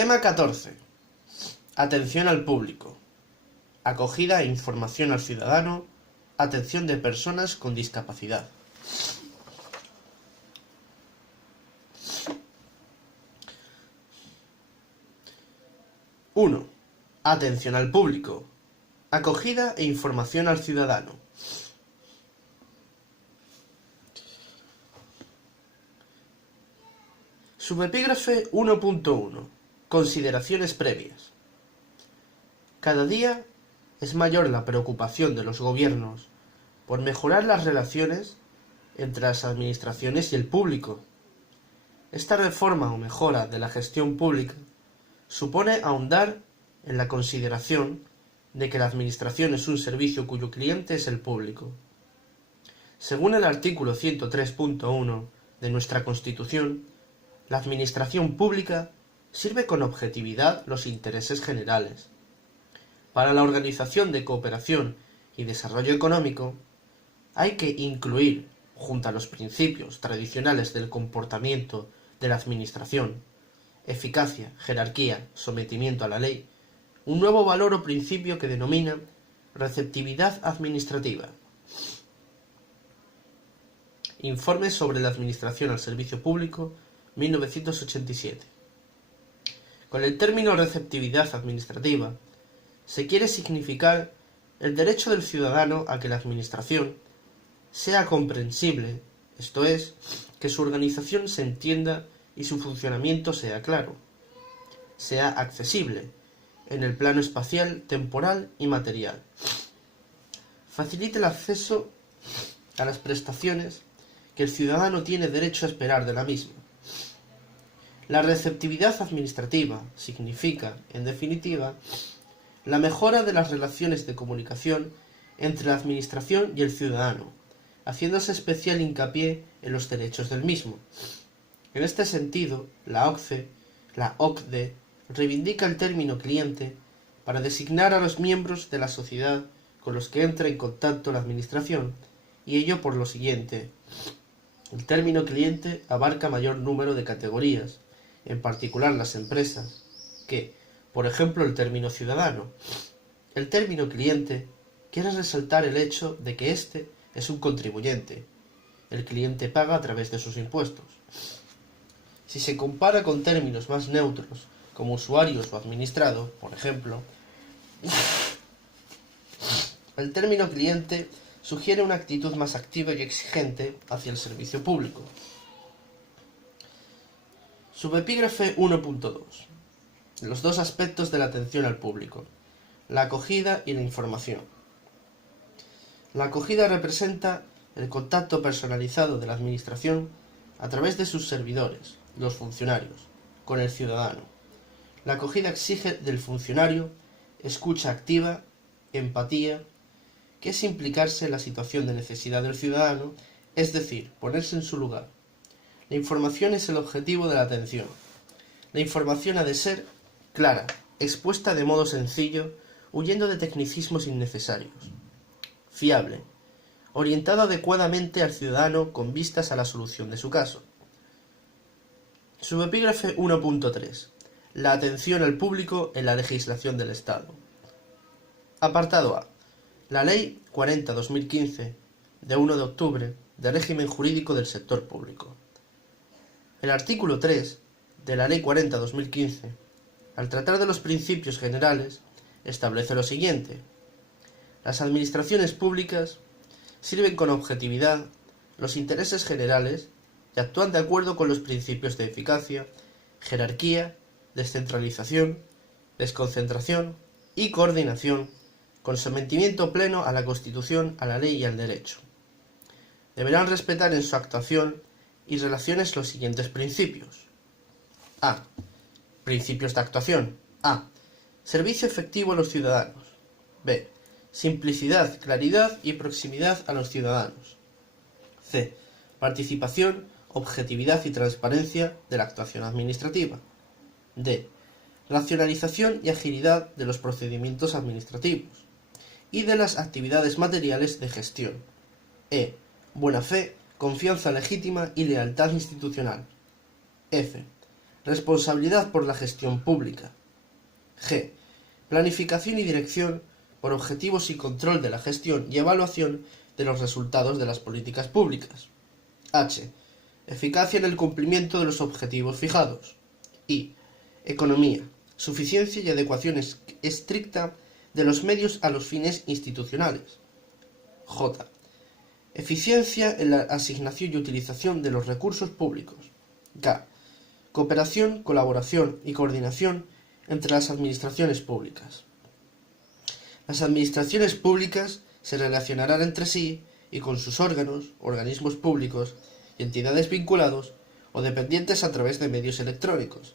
Tema 14. Atención al público. Acogida e información al ciudadano. Atención de personas con discapacidad. ¡1! Atención al público. Acogida e información al ciudadano. Subepígrafe 1.1. Consideraciones previas. Cada día es mayor la preocupación de los gobiernos por mejorar las relaciones entre las administraciones y el público. Esta reforma o mejora de la gestión pública supone ahondar en la consideración de que la administración es un servicio cuyo cliente es el público. Según el artículo 103.1 de nuestra Constitución, la administración pública sirve con objetividad los intereses generales. Para la Organización de Cooperación y Desarrollo Económico, hay que incluir, junto a los principios tradicionales del comportamiento de la administración, eficacia, jerarquía, sometimiento a la ley, un nuevo valor o principio que denomina receptividad administrativa. Informe sobre la Administración al Servicio Público, 1987. Con el término receptividad administrativa se quiere significar el derecho del ciudadano a que la administración sea comprensible, esto es, que su organización se entienda y su funcionamiento sea claro, sea accesible en el plano espacial, temporal y material, facilite el acceso a las prestaciones que el ciudadano tiene derecho a esperar de la misma. La receptividad administrativa significa, en definitiva, la mejora de las relaciones de comunicación entre la administración y el ciudadano, haciéndose especial hincapié en los derechos del mismo. En este sentido, la OCDE reivindica el término cliente para designar a los miembros de la sociedad con los que entra en contacto la administración, y ello por lo siguiente. El término cliente abarca mayor número de categorías, en particular las empresas, que, por ejemplo, el término ciudadano. El término cliente quiere resaltar el hecho de que éste es un contribuyente. El cliente paga a través de sus impuestos. Si se compara con términos más neutros, como usuarios o administrado, por ejemplo, el término cliente sugiere una actitud más activa y exigente hacia el servicio público. Subepígrafe 1.2. Los dos aspectos de la atención al público, la acogida y la información. La acogida representa el contacto personalizado de la administración a través de sus servidores, los funcionarios, con el ciudadano. La acogida exige del funcionario escucha activa, empatía, que es implicarse en la situación de necesidad del ciudadano, es decir, ponerse en su lugar. La información es el objetivo de la atención. La información ha de ser clara, expuesta de modo sencillo, huyendo de tecnicismos innecesarios. Fiable, orientada adecuadamente al ciudadano con vistas a la solución de su caso. Subepígrafe 1.3. La atención al público en la legislación del Estado. Apartado A. La Ley 40/2015, de 1 de octubre, de régimen jurídico del sector público. El artículo 3 de la Ley 40/2015, al tratar de los principios generales, establece lo siguiente. Las administraciones públicas sirven con objetividad los intereses generales y actúan de acuerdo con los principios de eficacia, jerarquía, descentralización, desconcentración y coordinación, con sometimiento pleno a la Constitución, a la ley y al derecho. Deberán respetar en su actuación y relaciones los siguientes principios. A. Principios de actuación. A. Servicio efectivo a los ciudadanos. B. Simplicidad, claridad y proximidad a los ciudadanos. C. Participación, objetividad y transparencia de la actuación administrativa. D. Racionalización y agilidad de los procedimientos administrativos y de las actividades materiales de gestión. E. Buena fe, confianza legítima y lealtad institucional. F. Responsabilidad por la gestión pública. G. Planificación y dirección por objetivos y control de la gestión y evaluación de los resultados de las políticas públicas. H. Eficacia en el cumplimiento de los objetivos fijados. I. Economía. Suficiencia y adecuación estricta de los medios a los fines institucionales. J. Eficiencia en la asignación y utilización de los recursos públicos. K. Cooperación, colaboración y coordinación entre las administraciones públicas. Las administraciones públicas se relacionarán entre sí y con sus órganos, organismos públicos y entidades vinculados o dependientes a través de medios electrónicos,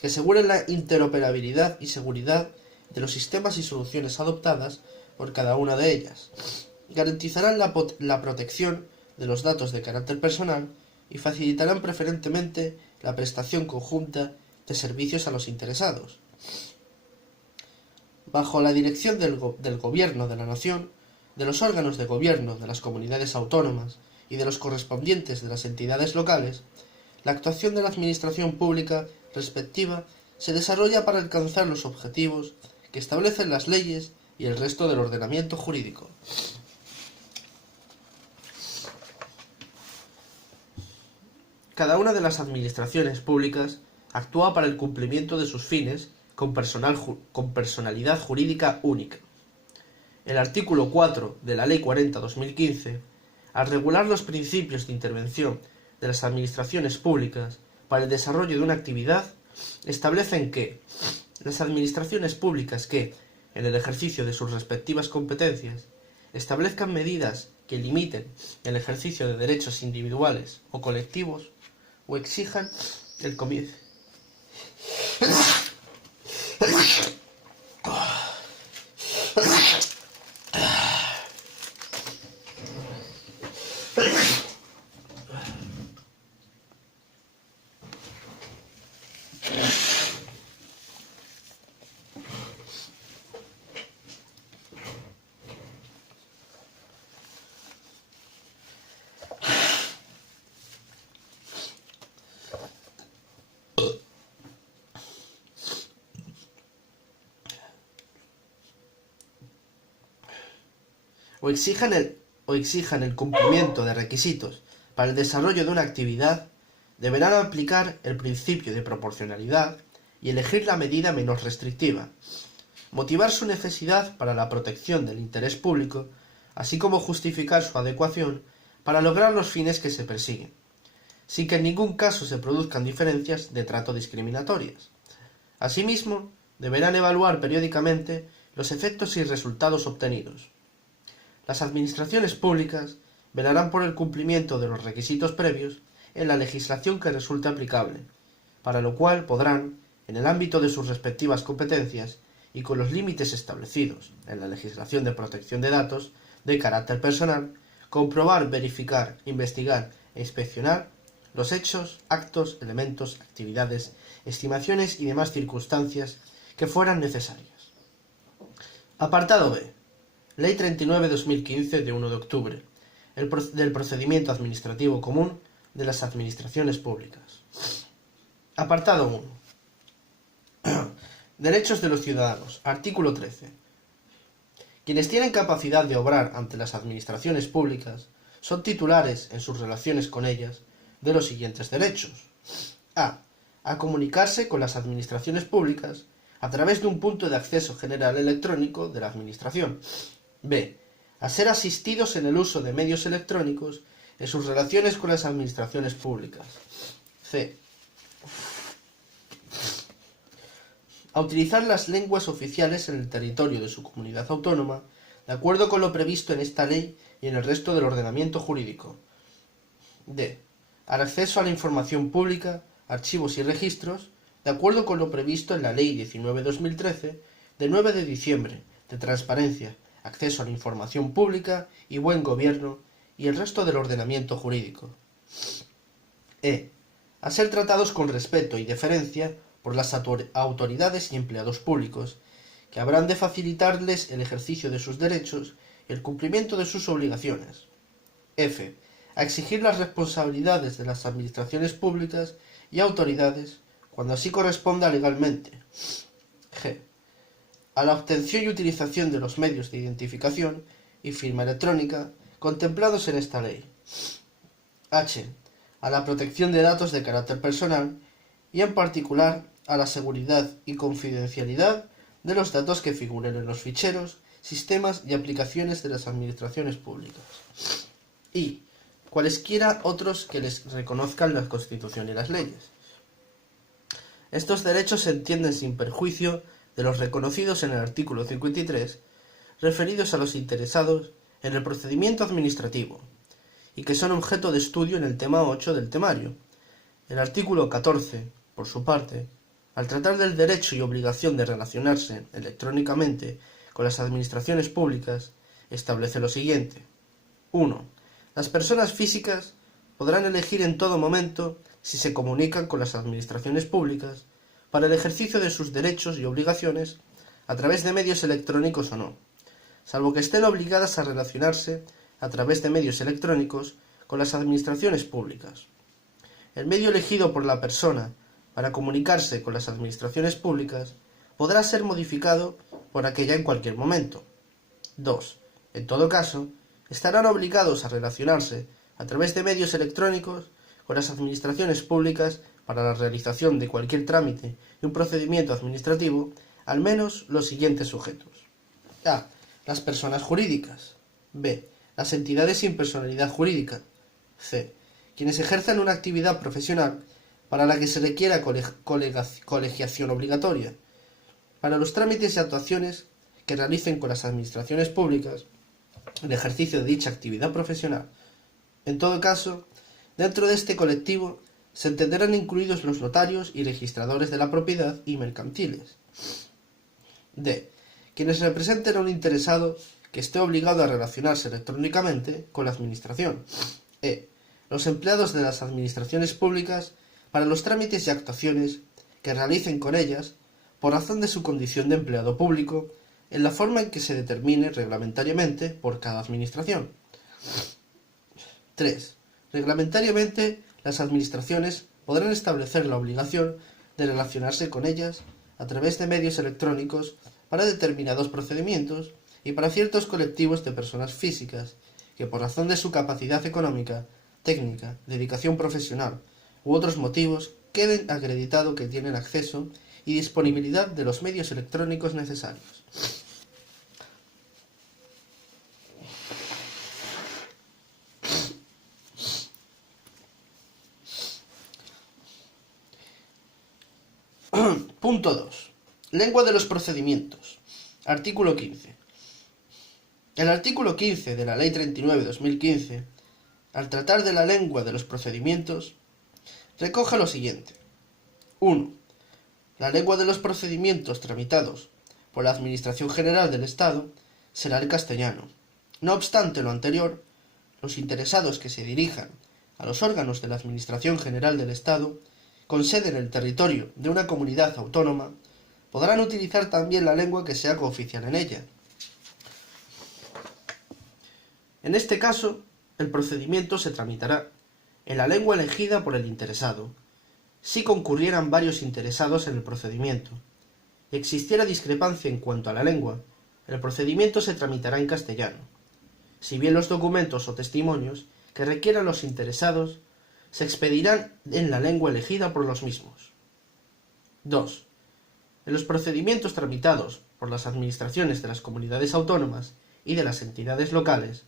que aseguren la interoperabilidad y seguridad de los sistemas y soluciones adoptadas por cada una de ellas. Garantizarán la protección de los datos de carácter personal y facilitarán preferentemente la prestación conjunta de servicios a los interesados. Bajo la dirección del Gobierno de la Nación, de los órganos de gobierno de las comunidades autónomas y de los correspondientes de las entidades locales, la actuación de la administración pública respectiva se desarrolla para alcanzar los objetivos que establecen las leyes y el resto del ordenamiento jurídico. Cada una de las administraciones públicas actúa para el cumplimiento de sus fines con personalidad jurídica única. El artículo 4 de la Ley 40/2015, al regular los principios de intervención de las administraciones públicas para el desarrollo de una actividad, establecen que las administraciones públicas que, en el ejercicio de sus respectivas competencias, establezcan medidas que limiten el ejercicio de derechos individuales o colectivos o exijan el comienzo o exijan el cumplimiento de requisitos para el desarrollo de una actividad, deberán aplicar el principio de proporcionalidad y elegir la medida menos restrictiva, motivar su necesidad para la protección del interés público, así como justificar su adecuación para lograr los fines que se persiguen, sin que en ningún caso se produzcan diferencias de trato discriminatorias. Asimismo, deberán evaluar periódicamente los efectos y resultados obtenidos. Las administraciones públicas velarán por el cumplimiento de los requisitos previos en la legislación que resulte aplicable, para lo cual podrán, en el ámbito de sus respectivas competencias y con los límites establecidos en la legislación de protección de datos de carácter personal, comprobar, verificar, investigar e inspeccionar los hechos, actos, elementos, actividades, estimaciones y demás circunstancias que fueran necesarias. Apartado B. Ley 39/2015 de 1 de octubre del procedimiento administrativo común de las administraciones públicas. Apartado 1. Derechos de los ciudadanos. Artículo 13. Quienes tienen capacidad de obrar ante las administraciones públicas son titulares en sus relaciones con ellas de los siguientes derechos. A comunicarse con las administraciones públicas a través de un punto de acceso general electrónico de la administración. B. A ser asistidos en el uso de medios electrónicos en sus relaciones con las administraciones públicas. C. A utilizar las lenguas oficiales en el territorio de su comunidad autónoma, de acuerdo con lo previsto en esta ley y en el resto del ordenamiento jurídico. D. Al acceso a la información pública, archivos y registros, de acuerdo con lo previsto en la Ley 19/2013, de 9 de diciembre, de transparencia, acceso a la información pública y buen gobierno y el resto del ordenamiento jurídico. E. A ser tratados con respeto y deferencia por las autoridades y empleados públicos, que habrán de facilitarles el ejercicio de sus derechos y el cumplimiento de sus obligaciones. F. A exigir las responsabilidades de las administraciones públicas y autoridades cuando así corresponda legalmente. G. A la obtención y utilización de los medios de identificación y firma electrónica contemplados en esta ley. H. A la protección de datos de carácter personal y en particular a la seguridad y confidencialidad de los datos que figuren en los ficheros, sistemas y aplicaciones de las administraciones públicas. Y cualesquiera otros que les reconozcan la Constitución y las leyes. Estos derechos se entienden sin perjuicio de los reconocidos en el artículo 53, referidos a los interesados en el procedimiento administrativo, y que son objeto de estudio en el tema 8 del temario. El artículo 14, por su parte, al tratar del derecho y obligación de relacionarse electrónicamente con las administraciones públicas, establece lo siguiente. 1. Las personas físicas podrán elegir en todo momento si se comunican con las administraciones públicas para el ejercicio de sus derechos y obligaciones a través de medios electrónicos o no, salvo que estén obligadas a relacionarse a través de medios electrónicos con las administraciones públicas. El medio elegido por la persona para comunicarse con las administraciones públicas podrá ser modificado por aquella en cualquier momento. 2. En todo caso, estarán obligados a relacionarse a través de medios electrónicos con las administraciones públicas para la realización de cualquier trámite y un procedimiento administrativo, al menos los siguientes sujetos. A. Las personas jurídicas. B. Las entidades sin personalidad jurídica. C. Quienes ejerzan una actividad profesional para la que se requiera colegiación obligatoria, para los trámites y actuaciones que realicen con las administraciones públicas el ejercicio de dicha actividad profesional. En todo caso, dentro de este colectivo se entenderán incluidos los notarios y registradores de la propiedad y mercantiles. D. Quienes representen a un interesado que esté obligado a relacionarse electrónicamente con la administración. E. Los empleados de las administraciones públicas para los trámites y actuaciones que realicen con ellas por razón de su condición de empleado público en la forma en que se determine reglamentariamente por cada administración. 3. Reglamentariamente, las administraciones podrán establecer la obligación de relacionarse con ellas a través de medios electrónicos para determinados procedimientos y para ciertos colectivos de personas físicas que por razón de su capacidad económica, técnica, dedicación profesional u otros motivos queden acreditado que tienen acceso y disponibilidad de los medios electrónicos necesarios. Punto 2. Lengua de los procedimientos. Artículo 15. El artículo 15 de la Ley 39/2015, al tratar de la lengua de los procedimientos, recoge lo siguiente. 1. La lengua de los procedimientos tramitados por la Administración General del Estado será el castellano. No obstante lo anterior, los interesados que se dirijan a los órganos de la Administración General del Estado con sede en el territorio de una comunidad autónoma podrán utilizar también la lengua que sea cooficial en ella. En este caso, el procedimiento se tramitará en la lengua elegida por el interesado, si concurrieran varios interesados en el procedimiento y existiera discrepancia en cuanto a la lengua, el procedimiento se tramitará en castellano, si bien los documentos o testimonios que requieran los interesados se expedirán en la lengua elegida por los mismos. 2. En los procedimientos tramitados por las administraciones de las comunidades autónomas y de las entidades locales,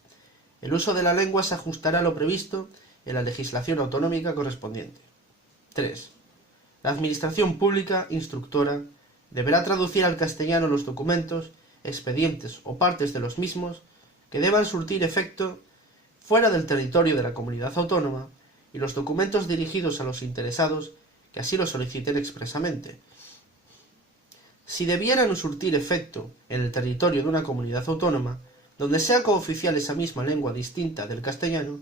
el uso de la lengua se ajustará a lo previsto en la legislación autonómica correspondiente. 3. La Administración Pública Instructora deberá traducir al castellano los documentos, expedientes o partes de los mismos que deban surtir efecto fuera del territorio de la comunidad autónoma y los documentos dirigidos a los interesados que así lo soliciten expresamente. Si debieran surtir efecto en el territorio de una comunidad autónoma, donde sea cooficial esa misma lengua distinta del castellano,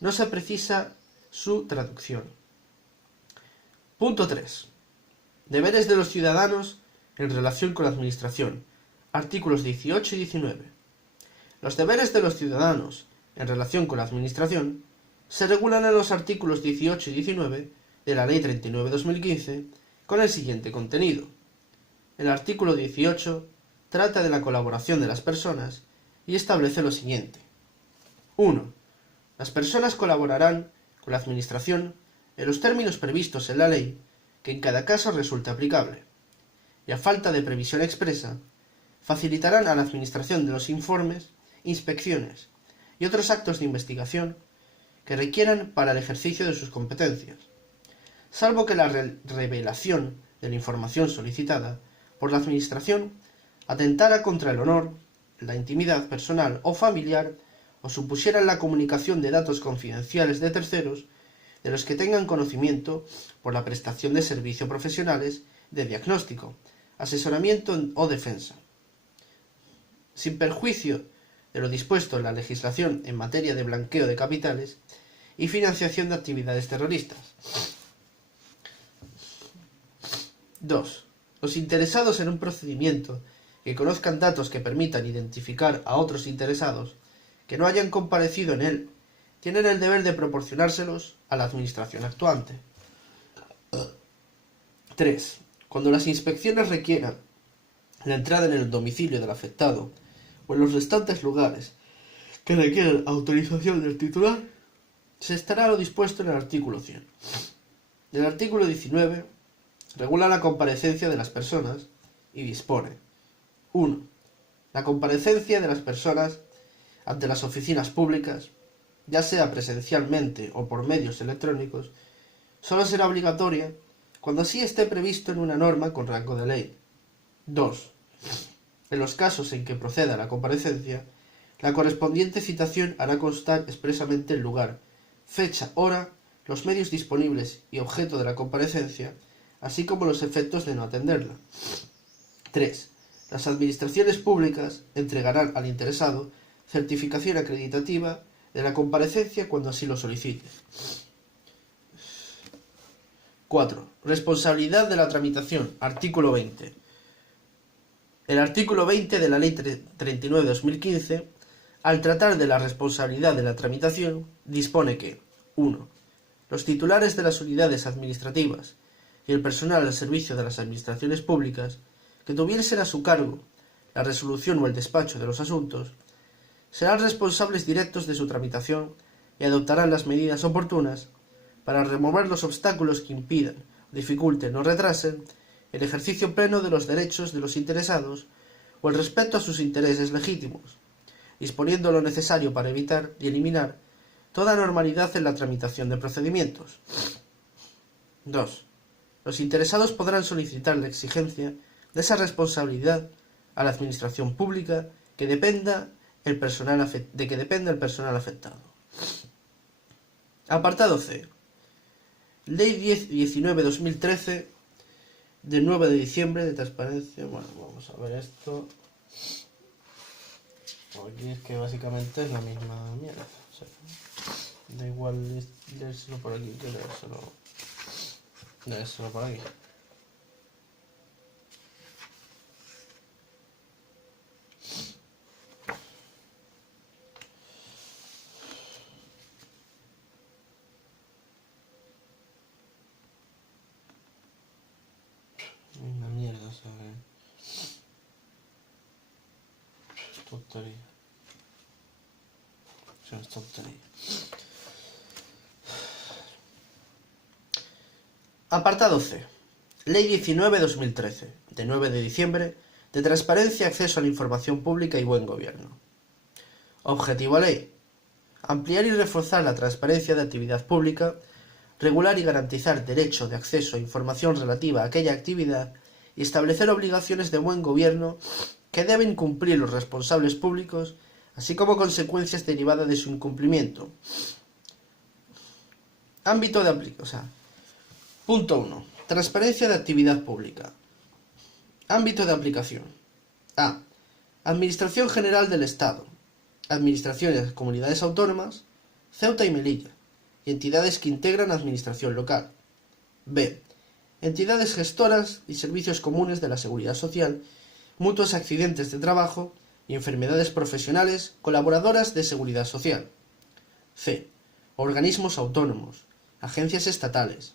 no se precisa su traducción. Punto 3. Deberes de los ciudadanos en relación con la Administración. Artículos 18 y 19. Los deberes de los ciudadanos en relación con la Administración se regulan en los artículos 18 y 19 de la Ley 39/2015 con el siguiente contenido. El artículo 18 trata de la colaboración de las personas y establece lo siguiente. 1. Las personas colaborarán con la Administración en los términos previstos en la ley que en cada caso resulte aplicable, y a falta de previsión expresa, facilitarán a la Administración de los informes, inspecciones y otros actos de investigación que requieran para el ejercicio de sus competencias, salvo que la revelación de la información solicitada por la Administración atentara contra el honor, la intimidad personal o familiar o supusiera la comunicación de datos confidenciales de terceros de los que tengan conocimiento por la prestación de servicios profesionales de diagnóstico, asesoramiento o defensa, sin perjuicio de lo dispuesto en la legislación en materia de blanqueo de capitales y financiación de actividades terroristas. 2. Los interesados en un procedimiento que conozcan datos que permitan identificar a otros interesados que no hayan comparecido en él, tienen el deber de proporcionárselos a la Administración actuante. 3. Cuando las inspecciones requieran la entrada en el domicilio del afectado o en los restantes lugares que requieran autorización del titular, se estará lo dispuesto en el artículo 100. El artículo 19 regula la comparecencia de las personas y dispone: 1. La comparecencia de las personas ante las oficinas públicas, ya sea presencialmente o por medios electrónicos, solo será obligatoria cuando así esté previsto en una norma con rango de ley. 2. En los casos en que proceda la comparecencia, la correspondiente citación hará constar expresamente el lugar, fecha, hora, los medios disponibles y objeto de la comparecencia, así como los efectos de no atenderla. 3. Las administraciones públicas entregarán al interesado certificación acreditativa de la comparecencia cuando así lo solicite. 4. Responsabilidad de la tramitación. Artículo 20. El artículo 20 de la Ley 39/2015, al tratar de la responsabilidad de la tramitación, dispone que 1. Los titulares de las unidades administrativas y el personal al servicio de las administraciones públicas que tuviesen a su cargo la resolución o el despacho de los asuntos serán responsables directos de su tramitación y adoptarán las medidas oportunas para remover los obstáculos que impidan, dificulten o retrasen el ejercicio pleno de los derechos de los interesados o el respeto a sus intereses legítimos, disponiendo lo necesario para evitar y eliminar toda anormalidad en la tramitación de procedimientos. 2. Los interesados podrán solicitar la exigencia de esa responsabilidad a la Administración Pública que dependa el personal afectado. Apartado C. Ley 10-19/2013 de 9 de diciembre de transparencia. Bueno, vamos a ver esto. Aquí es que básicamente es la misma mierda. O sea, da igual leérselo por aquí que leérselo por aquí. Una mierda, ¿sabes? Tontería. Es tontería. Apartado C. Ley 19/2013, de 9 de diciembre, de transparencia, acceso a la información pública y buen gobierno. Objetivo a ley: ampliar y reforzar la transparencia de actividad pública, regular y garantizar derecho de acceso a información relativa a aquella actividad y establecer obligaciones de buen gobierno que deben cumplir los responsables públicos, así como consecuencias derivadas de su incumplimiento. Ámbito de aplicación. Punto 1. Transparencia de actividad pública. Ámbito de aplicación. A. Administración General del Estado. Administraciones de comunidades autónomas, Ceuta y Melilla, y entidades que integran administración local. B. Entidades gestoras y servicios comunes de la seguridad social, mutuos accidentes de trabajo y enfermedades profesionales colaboradoras de seguridad social. C. Organismos autónomos, agencias estatales,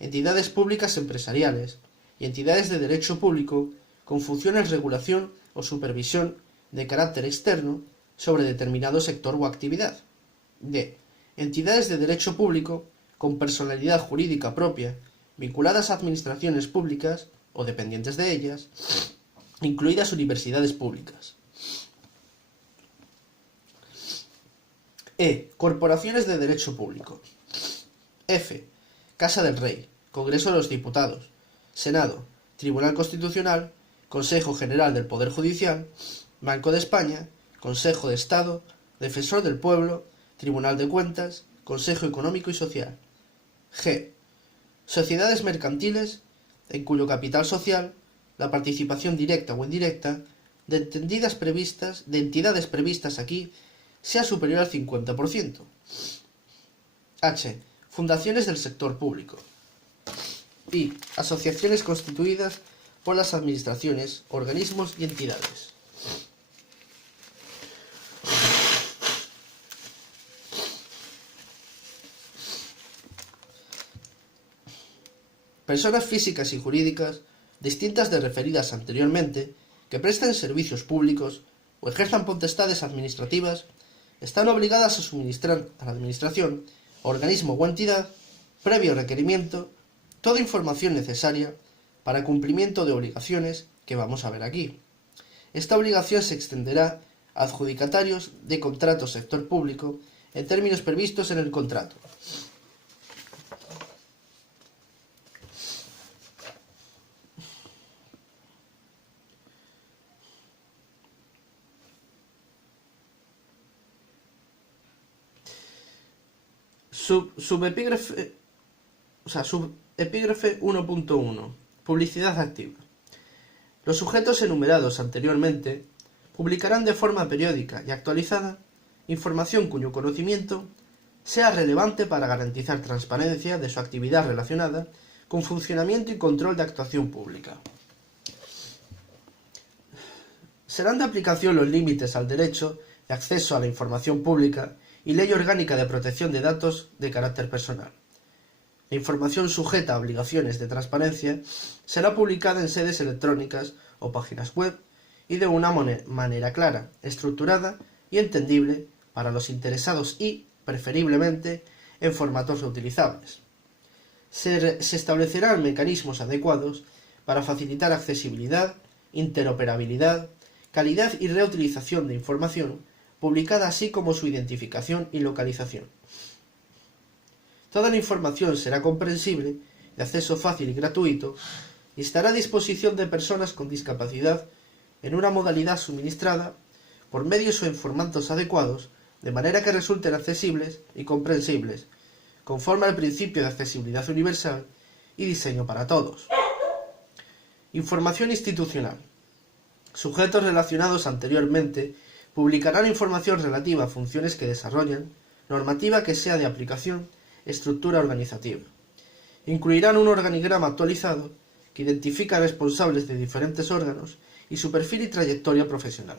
entidades públicas empresariales, y entidades de derecho público con funciones de regulación o supervisión de carácter externo sobre determinado sector o actividad. D. Entidades de derecho público con personalidad jurídica propia, vinculadas a administraciones públicas o dependientes de ellas, incluidas universidades públicas. E. Corporaciones de derecho público. F. Casa del Rey, Congreso de los Diputados, Senado, Tribunal Constitucional, Consejo General del Poder Judicial, Banco de España, Consejo de Estado, Defensor del Pueblo, Tribunal de Cuentas, Consejo Económico y Social. G. Sociedades mercantiles en cuyo capital social la participación directa o indirecta de entidades previstas aquí sea superior al 50%. H. Fundaciones del sector público. I. Asociaciones constituidas por las administraciones, organismos y entidades. Personas físicas y jurídicas, distintas de referidas anteriormente, que presten servicios públicos o ejerzan potestades administrativas, están obligadas a suministrar a la Administración, organismo o entidad, previo requerimiento, toda información necesaria para cumplimiento de obligaciones que vamos a ver aquí. Esta obligación se extenderá a adjudicatarios de contratos sector público en términos previstos en el contrato. Subepígrafe 1.1. Publicidad activa. Los sujetos enumerados anteriormente publicarán de forma periódica y actualizada información cuyo conocimiento sea relevante para garantizar transparencia de su actividad relacionada con funcionamiento y control de actuación pública. Serán de aplicación los límites al derecho de acceso a la información pública y Ley Orgánica de Protección de Datos de carácter personal. La información sujeta a obligaciones de transparencia será publicada en sedes electrónicas o páginas web y de una manera clara, estructurada y entendible para los interesados y, preferiblemente, en formatos reutilizables. Se establecerán mecanismos adecuados para facilitar accesibilidad, interoperabilidad, calidad y reutilización de información publicada, así como su identificación y localización. Toda la información será comprensible, de acceso fácil y gratuito, y estará a disposición de personas con discapacidad en una modalidad suministrada por medios o en formatos adecuados, de manera que resulten accesibles y comprensibles, conforme al principio de accesibilidad universal y diseño para todos. Información institucional. Sujetos relacionados anteriormente publicarán información relativa a funciones que desarrollan, normativa que sea de aplicación, estructura organizativa. Incluirán un organigrama actualizado que identifica responsables de diferentes órganos y su perfil y trayectoria profesional.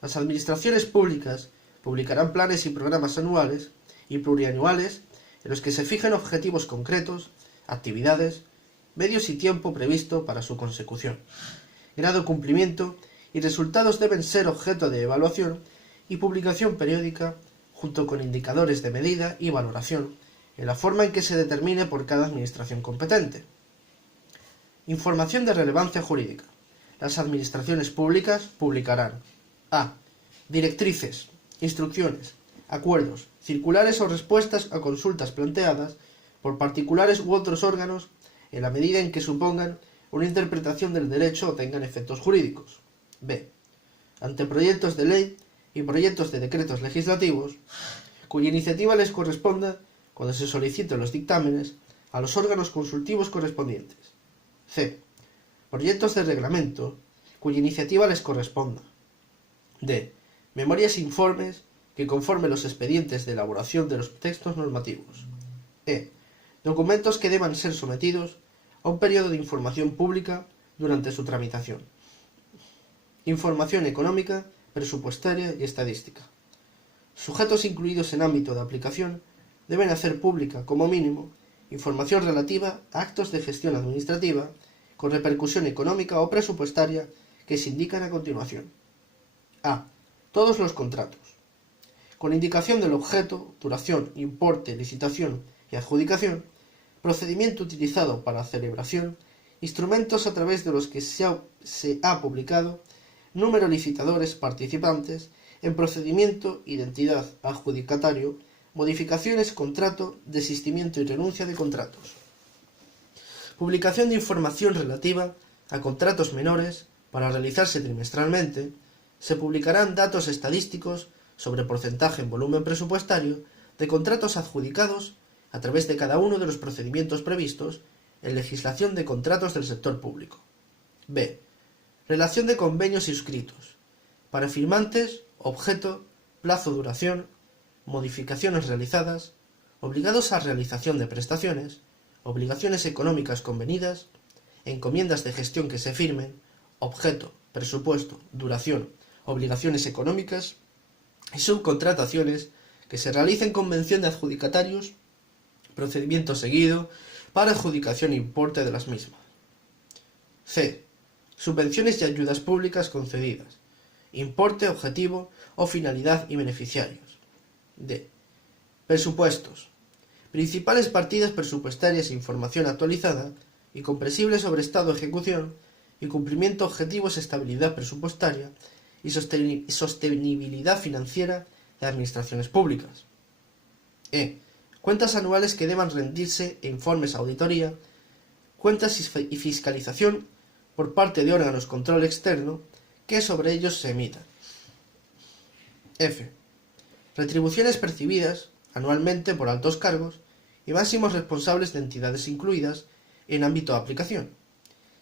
Las administraciones públicas publicarán planes y programas anuales y plurianuales en los que se fijen objetivos concretos, actividades, medios y tiempo previsto para su consecución. Grado de cumplimiento y resultados deben ser objeto de evaluación y publicación periódica junto con indicadores de medida y valoración en la forma en que se determine por cada administración competente. Información de relevancia jurídica. Las administraciones públicas publicarán a. Directrices, instrucciones, acuerdos, circulares o respuestas a consultas planteadas por particulares u otros órganos en la medida en que supongan una interpretación del derecho o tengan efectos jurídicos. B. Anteproyectos de ley y proyectos de decretos legislativos cuya iniciativa les corresponda cuando se soliciten los dictámenes a los órganos consultivos correspondientes. C. Proyectos de reglamento cuya iniciativa les corresponda. D. Memorias e informes que conformen los expedientes de elaboración de los textos normativos. E. Documentos que deban ser sometidos a un periodo de información pública durante su tramitación. Información económica, presupuestaria y estadística. Sujetos incluidos en ámbito de aplicación deben hacer pública, como mínimo, información relativa a actos de gestión administrativa con repercusión económica o presupuestaria que se indican a continuación. A. Todos los contratos. Con indicación del objeto, duración, importe, licitación y adjudicación, procedimiento utilizado para celebración, instrumentos a través de los que se ha publicado, número de licitadores participantes en procedimiento, identidad, adjudicatario, modificaciones, contrato, desistimiento y renuncia de contratos. Publicación de información relativa a contratos menores para realizarse trimestralmente. Se publicarán datos estadísticos sobre porcentaje en volumen presupuestario de contratos adjudicados a través de cada uno de los procedimientos previstos en legislación de contratos del sector público. B. Relación de convenios suscritos. Para firmantes, objeto, plazo, duración, modificaciones realizadas, obligados a realización de prestaciones, obligaciones económicas convenidas, encomiendas de gestión que se firmen, objeto, presupuesto, duración, obligaciones económicas y subcontrataciones que se realicen con mención de adjudicatarios, procedimiento seguido para adjudicación e importe de las mismas. C. Subvenciones y ayudas públicas concedidas, importe, objetivo o finalidad y beneficiarios. D. Presupuestos. Principales partidas presupuestarias e información actualizada y comprensible sobre estado de ejecución y cumplimiento, objetivos, estabilidad presupuestaria y sostenibilidad financiera de administraciones públicas. E. Cuentas anuales que deban rendirse e informes a auditoría, cuentas y fiscalización por parte de órganos de control externo que sobre ellos se emitan. F. Retribuciones percibidas anualmente por altos cargos y máximos responsables de entidades incluidas en ámbito de aplicación.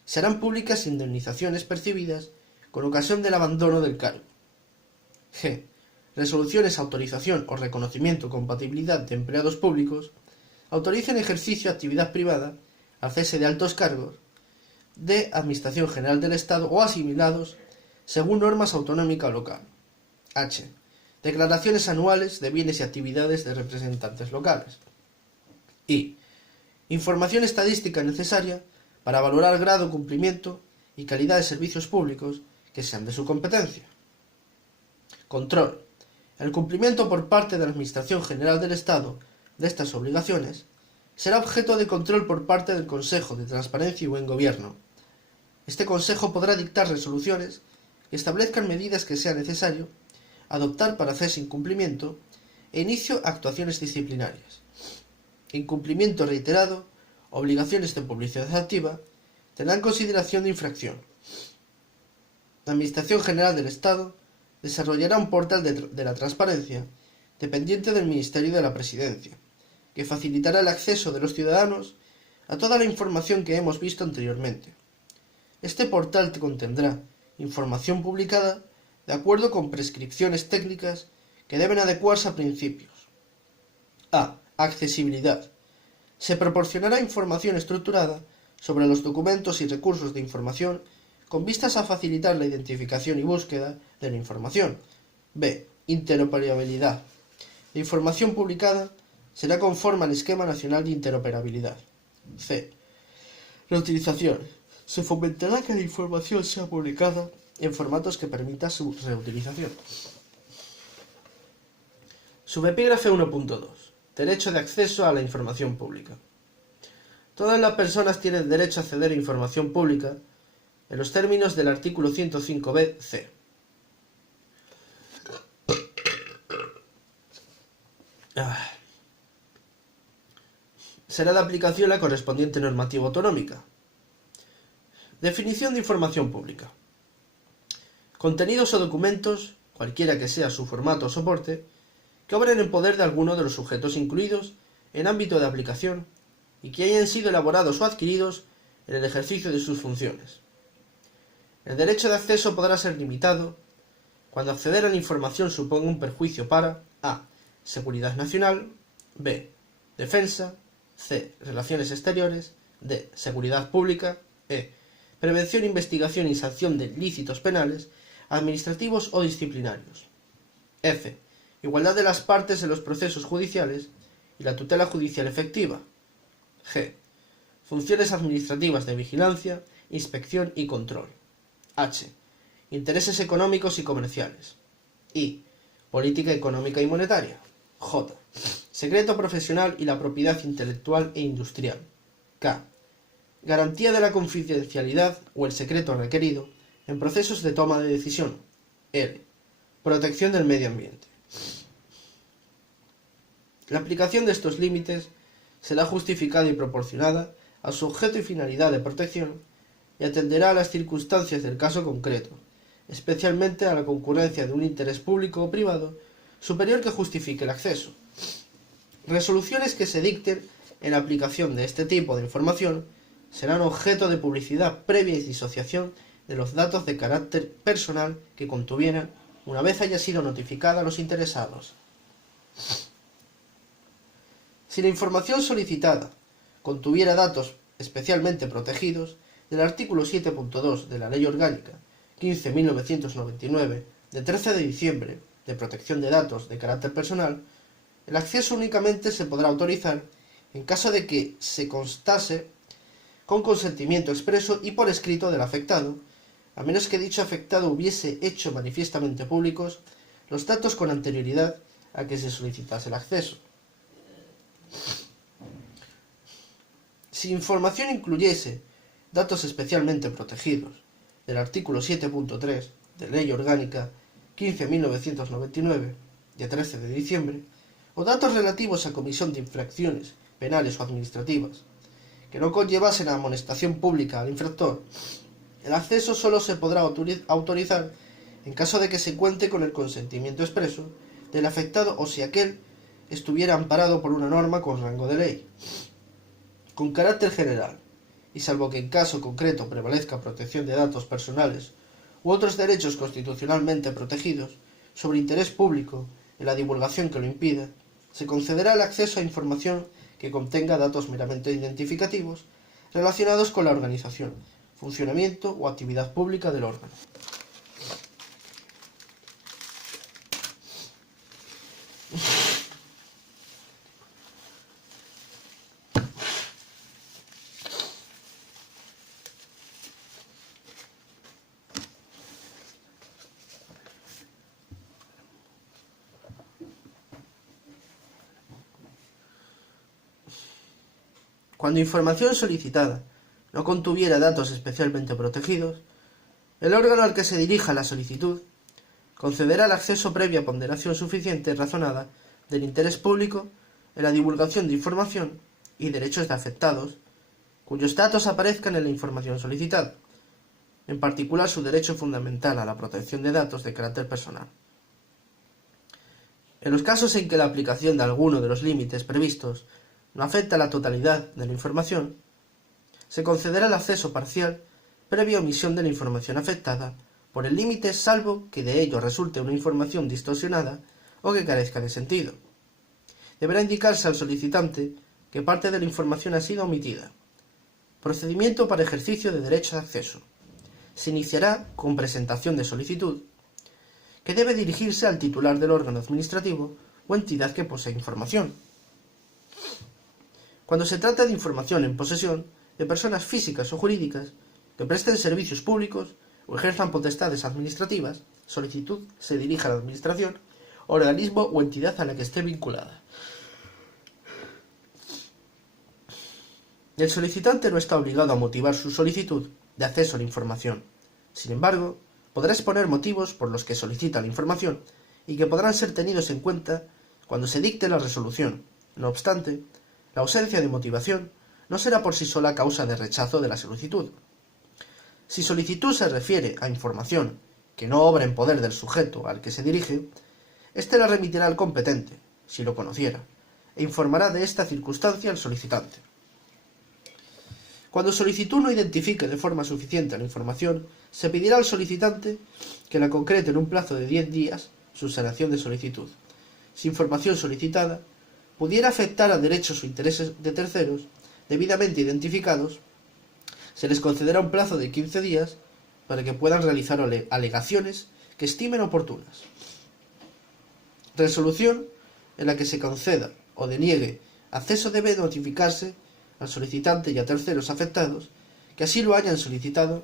Serán públicas indemnizaciones percibidas con ocasión del abandono del cargo. G. Resoluciones, autorización o reconocimiento compatibilidad de empleados públicos autoricen ejercicio de actividad privada al cese de altos cargos de Administración General del Estado o asimilados según normas autonómica o local. H. Declaraciones anuales de bienes y actividades de representantes locales. I. Información estadística necesaria para valorar grado, cumplimiento y calidad de servicios públicos que sean de su competencia. Control. El cumplimiento por parte de la Administración General del Estado de estas obligaciones será objeto de control por parte del Consejo de Transparencia y Buen Gobierno. Este Consejo podrá dictar resoluciones que establezcan medidas que sea necesario adoptar para hacerse incumplimiento e inicio actuaciones disciplinarias. Incumplimiento reiterado, obligaciones de publicidad activa, tendrán consideración de infracción. La Administración General del Estado desarrollará un portal de la transparencia dependiente del Ministerio de la Presidencia, que facilitará el acceso de los ciudadanos a toda la información que hemos visto anteriormente. Este portal contendrá información publicada de acuerdo con prescripciones técnicas que deben adecuarse a principios. A. Accesibilidad. Se proporcionará información estructurada sobre los documentos y recursos de información con vistas a facilitar la identificación y búsqueda de la información. B. Interoperabilidad. La información publicada será conforme al Esquema Nacional de Interoperabilidad. C. Reutilización. Se fomentará que la información sea publicada en formatos que permitan su reutilización. Subepígrafe 1.2. Derecho de acceso a la información pública. Todas las personas tienen derecho a acceder a información pública en los términos del artículo 105b-c. Será de aplicación la correspondiente normativa autonómica. Definición de información pública. Contenidos o documentos, cualquiera que sea su formato o soporte, que obren en poder de alguno de los sujetos incluidos en ámbito de aplicación y que hayan sido elaborados o adquiridos en el ejercicio de sus funciones. El derecho de acceso podrá ser limitado cuando acceder a la información suponga un perjuicio para a. Seguridad nacional, b. Defensa, c. Relaciones exteriores, d. Seguridad pública, e. Prevención, investigación y sanción de ilícitos penales, administrativos o disciplinarios. F. Igualdad de las partes en los procesos judiciales y la tutela judicial efectiva. G. Funciones administrativas de vigilancia, inspección y control. H. Intereses económicos y comerciales. I. Política económica y monetaria. J. Secreto profesional y la propiedad intelectual e industrial. K. Garantía de la confidencialidad o el secreto requerido en procesos de toma de decisión. L. Protección del medio ambiente. La aplicación de estos límites será justificada y proporcionada a su objeto y finalidad de protección y atenderá a las circunstancias del caso concreto, especialmente a la concurrencia de un interés público o privado superior que justifique el acceso. Resoluciones que se dicten en aplicación de este tipo de información serán objeto de publicidad previa y disociación de los datos de carácter personal que contuvieran una vez haya sido notificada a los interesados. Si la información solicitada contuviera datos especialmente protegidos del artículo 7.2 de la Ley Orgánica 15.1999 de 13 de diciembre de protección de datos de carácter personal, el acceso únicamente se podrá autorizar en caso de que se constase con consentimiento expreso y por escrito del afectado, a menos que dicho afectado hubiese hecho manifiestamente públicos los datos con anterioridad a que se solicitase el acceso. Si información incluyese datos especialmente protegidos del artículo 7.3 de Ley Orgánica 15.1999 de 13 de diciembre, o datos relativos a comisión de infracciones penales o administrativas que no conllevasen a amonestación pública al infractor, el acceso solo se podrá autorizar en caso de que se cuente con el consentimiento expreso del afectado o si aquel estuviera amparado por una norma con rango de ley, con carácter general, y salvo que en caso concreto prevalezca protección de datos personales u otros derechos constitucionalmente protegidos sobre interés público en la divulgación que lo impida, se concederá el acceso a información que contenga datos meramente identificativos relacionados con la organización, funcionamiento o actividad pública del órgano. Cuando información solicitada no contuviera datos especialmente protegidos, el órgano al que se dirija la solicitud concederá el acceso previa ponderación suficiente y razonada del interés público en la divulgación de información y derechos de afectados cuyos datos aparezcan en la información solicitada, en particular su derecho fundamental a la protección de datos de carácter personal. En los casos en que la aplicación de alguno de los límites previstos no afecta a la totalidad de la información, se concederá el acceso parcial previa omisión de la información afectada por el límite salvo que de ello resulte una información distorsionada o que carezca de sentido. Deberá indicarse al solicitante que parte de la información ha sido omitida. Procedimiento para ejercicio de derecho de acceso. Se iniciará con presentación de solicitud, que debe dirigirse al titular del órgano administrativo o entidad que posee información. Cuando se trata de información en posesión de personas físicas o jurídicas que presten servicios públicos o ejerzan potestades administrativas, solicitud se dirige a la administración, organismo o entidad a la que esté vinculada. El solicitante no está obligado a motivar su solicitud de acceso a la información. Sin embargo, podrá exponer motivos por los que solicita la información y que podrán ser tenidos en cuenta cuando se dicte la resolución. No obstante, la ausencia de motivación no será por sí sola causa de rechazo de la solicitud. Si solicitud se refiere a información que no obra en poder del sujeto al que se dirige, éste la remitirá al competente, si lo conociera, e informará de esta circunstancia al solicitante. Cuando solicitud no identifique de forma suficiente la información, se pedirá al solicitante que la concrete en un plazo de 10 días subsanación de solicitud. Si información solicitada pudiera afectar a derechos o intereses de terceros debidamente identificados, se les concederá un plazo de 15 días para que puedan realizar alegaciones que estimen oportunas. Resolución en la que se conceda o deniegue acceso debe notificarse al solicitante y a terceros afectados que así lo hayan solicitado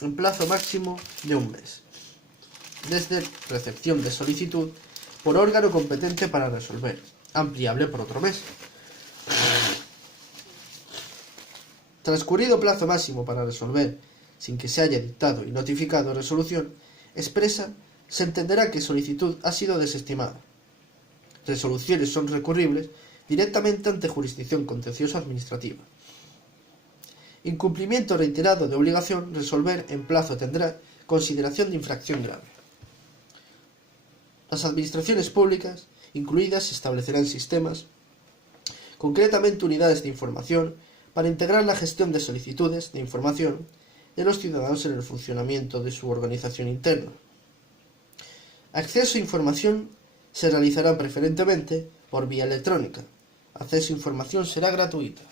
en plazo máximo de un mes, desde recepción de solicitud por órgano competente para resolver, ampliable por otro mes. Transcurrido plazo máximo para resolver, sin que se haya dictado y notificado resolución expresa, se entenderá que solicitud ha sido desestimada. Resoluciones son recurribles directamente ante jurisdicción contencioso administrativa. Incumplimiento reiterado de obligación, resolver en plazo tendrá consideración de infracción grave. Las administraciones públicas incluidas establecerán sistemas, concretamente unidades de información, para integrar la gestión de solicitudes de información de los ciudadanos en el funcionamiento de su organización interna. Acceso a información se realizará preferentemente por vía electrónica. Acceso a información será gratuito.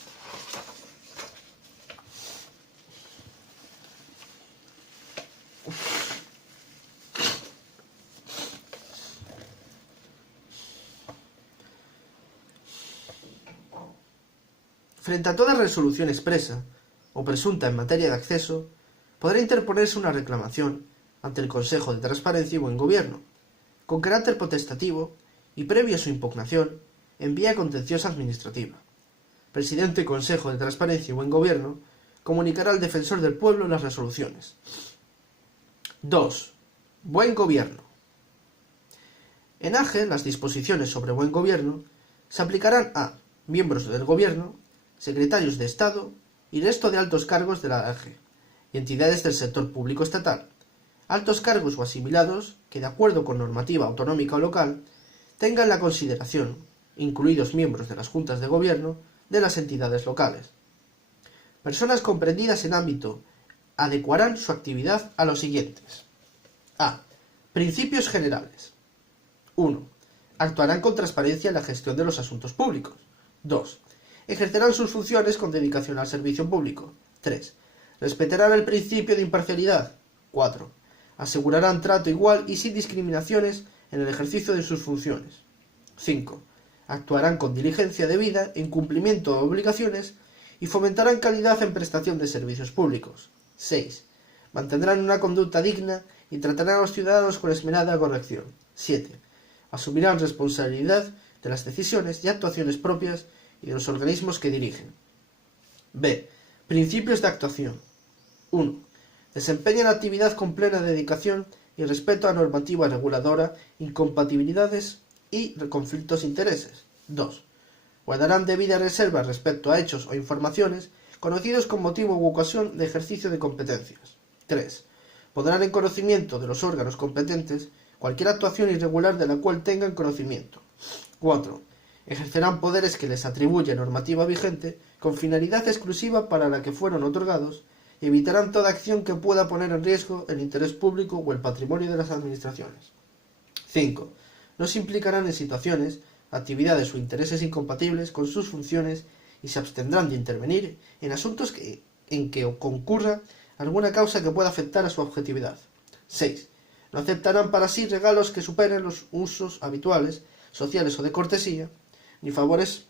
Frente a toda resolución expresa o presunta en materia de acceso, podrá interponerse una reclamación ante el Consejo de Transparencia y Buen Gobierno, con carácter potestativo y previo a su impugnación en vía contenciosa administrativa. Presidente del Consejo de Transparencia y Buen Gobierno comunicará al defensor del pueblo las resoluciones. 2. Buen Gobierno. En AGE, las disposiciones sobre buen gobierno se aplicarán a miembros del Gobierno, secretarios de Estado y resto de altos cargos de la AGE y entidades del sector público estatal, altos cargos o asimilados que, de acuerdo con normativa autonómica o local, tengan la consideración, incluidos miembros de las juntas de gobierno de las entidades locales. Personas comprendidas en ámbito adecuarán su actividad a los siguientes. A. Principios generales. 1. Actuarán con transparencia en la gestión de los asuntos públicos. 2. Ejercerán sus funciones con dedicación al servicio público. 3. Respetarán el principio de imparcialidad. 4. Asegurarán trato igual y sin discriminaciones en el ejercicio de sus funciones. 5. Actuarán con diligencia debida en cumplimiento de obligaciones y fomentarán calidad en prestación de servicios públicos. 6. Mantendrán una conducta digna y tratarán a los ciudadanos con esmerada corrección. 7. Asumirán responsabilidad de las decisiones y actuaciones propias y de los organismos que dirigen. B. Principios de actuación. 1. Desempeñan actividad con plena dedicación y respeto a normativa reguladora, incompatibilidades y conflictos de intereses. 2. Guardarán debida reserva respecto a hechos o informaciones conocidos con motivo u ocasión de ejercicio de competencias. 3. Pondrán en conocimiento de los órganos competentes cualquier actuación irregular de la cual tengan conocimiento. 4. Ejercerán poderes que les atribuye normativa vigente con finalidad exclusiva para la que fueron otorgados y evitarán toda acción que pueda poner en riesgo el interés público o el patrimonio de las administraciones. 5. No se implicarán en situaciones, actividades o intereses incompatibles con sus funciones y se abstendrán de intervenir en asuntos en que concurra alguna causa que pueda afectar a su objetividad. 6. No aceptarán para sí regalos que superen los usos habituales, sociales o de cortesía, ni favores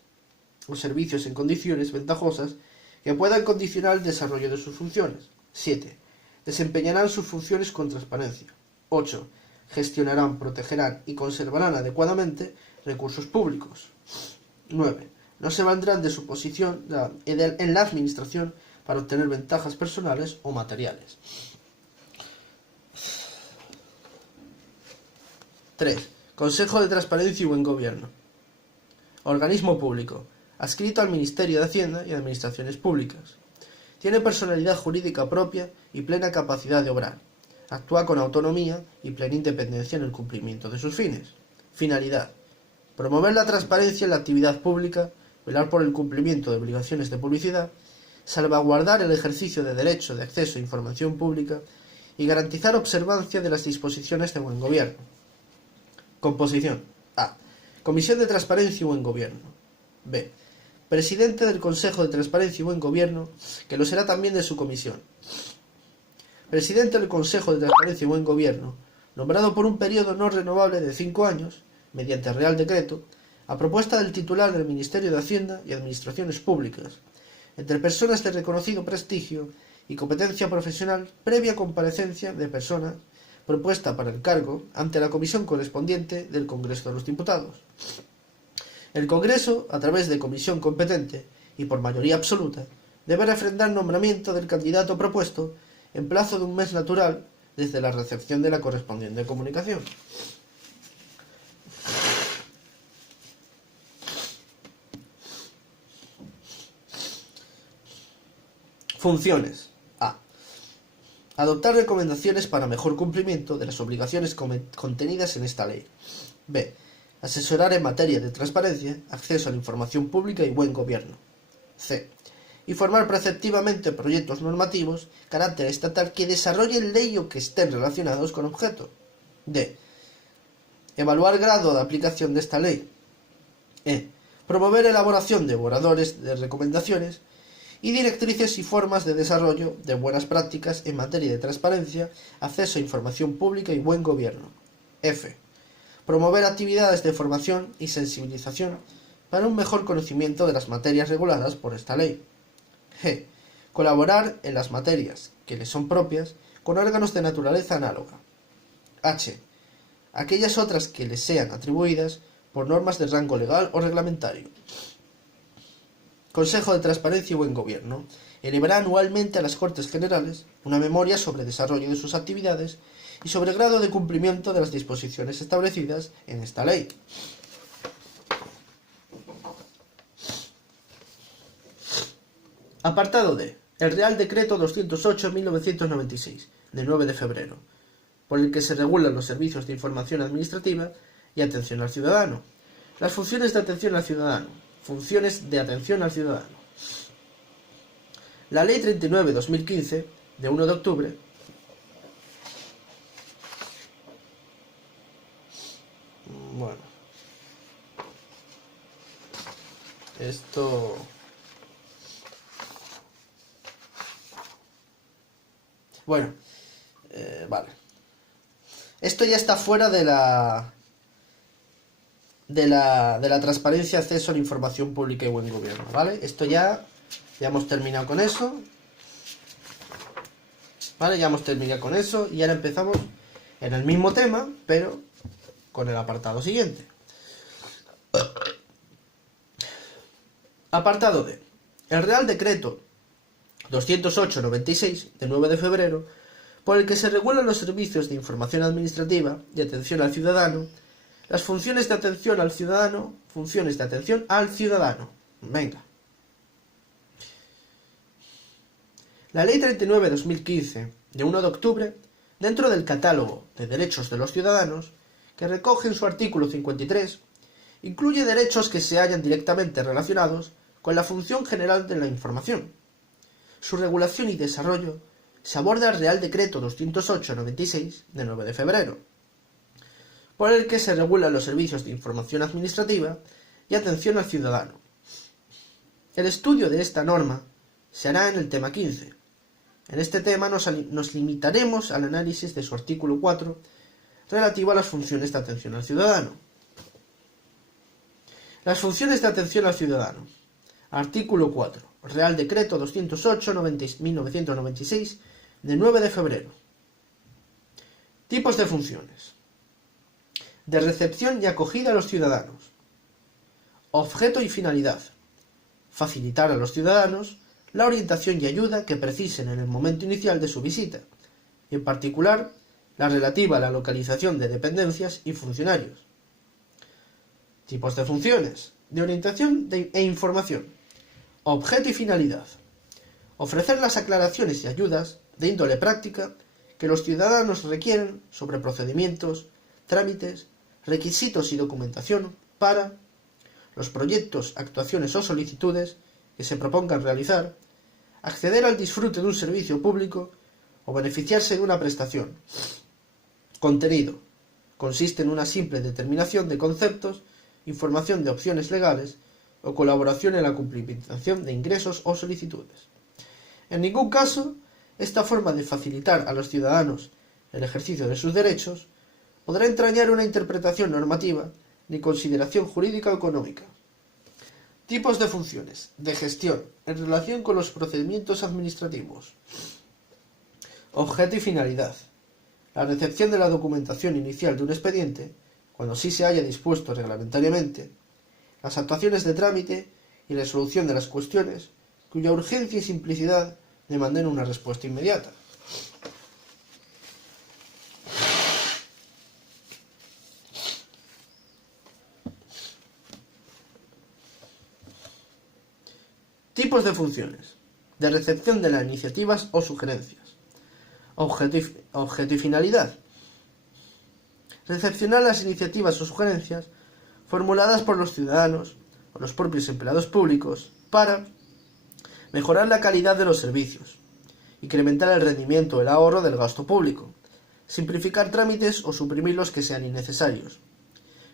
o servicios en condiciones ventajosas que puedan condicionar el desarrollo de sus funciones. 7. Desempeñarán sus funciones con transparencia. 8. Gestionarán, protegerán y conservarán adecuadamente recursos públicos. 9. No se valdrán de su posición en la administración para obtener ventajas personales o materiales. 3. Consejo de Transparencia y Buen Gobierno. Organismo público, adscrito al Ministerio de Hacienda y Administraciones Públicas. Tiene personalidad jurídica propia y plena capacidad de obrar. Actúa con autonomía y plena independencia en el cumplimiento de sus fines. Finalidad: promover la transparencia en la actividad pública, velar por el cumplimiento de obligaciones de publicidad, salvaguardar el ejercicio de derecho de acceso a información pública y garantizar observancia de las disposiciones de buen gobierno. Composición: A. Comisión de Transparencia y Buen Gobierno. B. Presidente del Consejo de Transparencia y Buen Gobierno, que lo será también de su comisión. Presidente del Consejo de Transparencia y Buen Gobierno, nombrado por un periodo no renovable de 5 años, mediante Real Decreto, a propuesta del titular del Ministerio de Hacienda y Administraciones Públicas, entre personas de reconocido prestigio y competencia profesional previa comparecencia de persona propuesta para el cargo ante la comisión correspondiente del Congreso de los Diputados. El Congreso, a través de comisión competente y por mayoría absoluta, debe refrendar nombramiento del candidato propuesto en plazo de un mes natural desde la recepción de la correspondiente comunicación. Funciones. A. Adoptar recomendaciones para mejor cumplimiento de las obligaciones contenidas en esta ley. B. Asesorar en materia de transparencia, acceso a la información pública y buen gobierno. C. Informar preceptivamente proyectos normativos, carácter estatal que desarrollen ley o que estén relacionados con objeto. D. Evaluar grado de aplicación de esta ley. E. Promover elaboración de borradores de recomendaciones y directrices y formas de desarrollo de buenas prácticas en materia de transparencia, acceso a información pública y buen gobierno. F. Promover actividades de formación y sensibilización para un mejor conocimiento de las materias reguladas por esta ley. G. Colaborar en las materias que le son propias con órganos de naturaleza análoga. H. Aquellas otras que le sean atribuidas por normas de rango legal o reglamentario. Consejo de Transparencia y Buen Gobierno elevará anualmente a las Cortes Generales una memoria sobre desarrollo de sus actividades y sobre grado de cumplimiento de las disposiciones establecidas en esta ley. Apartado D. El Real Decreto 208/1996, de 9 de febrero, por el que se regulan los servicios de información administrativa y atención al ciudadano. Las funciones de atención al ciudadano. Funciones de atención al ciudadano. La Ley 39/2015, de 1 de octubre, vale. Esto ya está fuera de la transparencia, acceso a la información pública y buen gobierno, ¿vale? Esto ya hemos terminado con eso, ¿vale? Ya hemos terminado con eso y ahora empezamos en el mismo tema, pero con el apartado siguiente. Apartado D. El Real Decreto 208/96, de 9 de febrero, por el que se regulan los servicios de información administrativa y atención al ciudadano, las funciones de atención al ciudadano, funciones de atención al ciudadano. Venga. La Ley 39/2015, de 1 de octubre, dentro del catálogo de derechos de los ciudadanos, que recoge en su artículo 53, incluye derechos que se hallan directamente relacionados con la función general de la información. Su regulación y desarrollo se aborda el Real Decreto 208/96, de 9 de febrero, por el que se regulan los servicios de información administrativa y atención al ciudadano. El estudio de esta norma se hará en el tema 15. En este tema nos limitaremos al análisis de su artículo 4, relativo a las funciones de atención al ciudadano. Las funciones de atención al ciudadano. Artículo 4. Real Decreto 208/1996, de 9 de febrero. Tipos de funciones. De recepción y acogida a los ciudadanos. Objeto y finalidad. Facilitar a los ciudadanos la orientación y ayuda que precisen en el momento inicial de su visita, y en particular la relativa a la localización de dependencias y funcionarios. Tipos de funciones. De orientación e información. Objeto y finalidad. Ofrecer las aclaraciones y ayudas de índole práctica que los ciudadanos requieren sobre procedimientos, trámites, requisitos y documentación para los proyectos, actuaciones o solicitudes que se propongan realizar, acceder al disfrute de un servicio público o beneficiarse de una prestación. Contenido. Consiste en una simple determinación de conceptos, información de opciones legales o colaboración en la cumplimentación de ingresos o solicitudes. En ningún caso, esta forma de facilitar a los ciudadanos el ejercicio de sus derechos podrá entrañar una interpretación normativa ni consideración jurídica o económica. Tipos de funciones de gestión en relación con los procedimientos administrativos. Objeto y finalidad. La recepción de la documentación inicial de un expediente, cuando sí se haya dispuesto reglamentariamente. Las actuaciones de trámite y resolución de las cuestiones cuya urgencia y simplicidad demanden una respuesta inmediata. Tipos de funciones de recepción de las iniciativas o sugerencias. Objeto y finalidad. Recepcionar las iniciativas o sugerencias formuladas por los ciudadanos o los propios empleados públicos para mejorar la calidad de los servicios, incrementar el rendimiento o el ahorro del gasto público, simplificar trámites o suprimir los que sean innecesarios.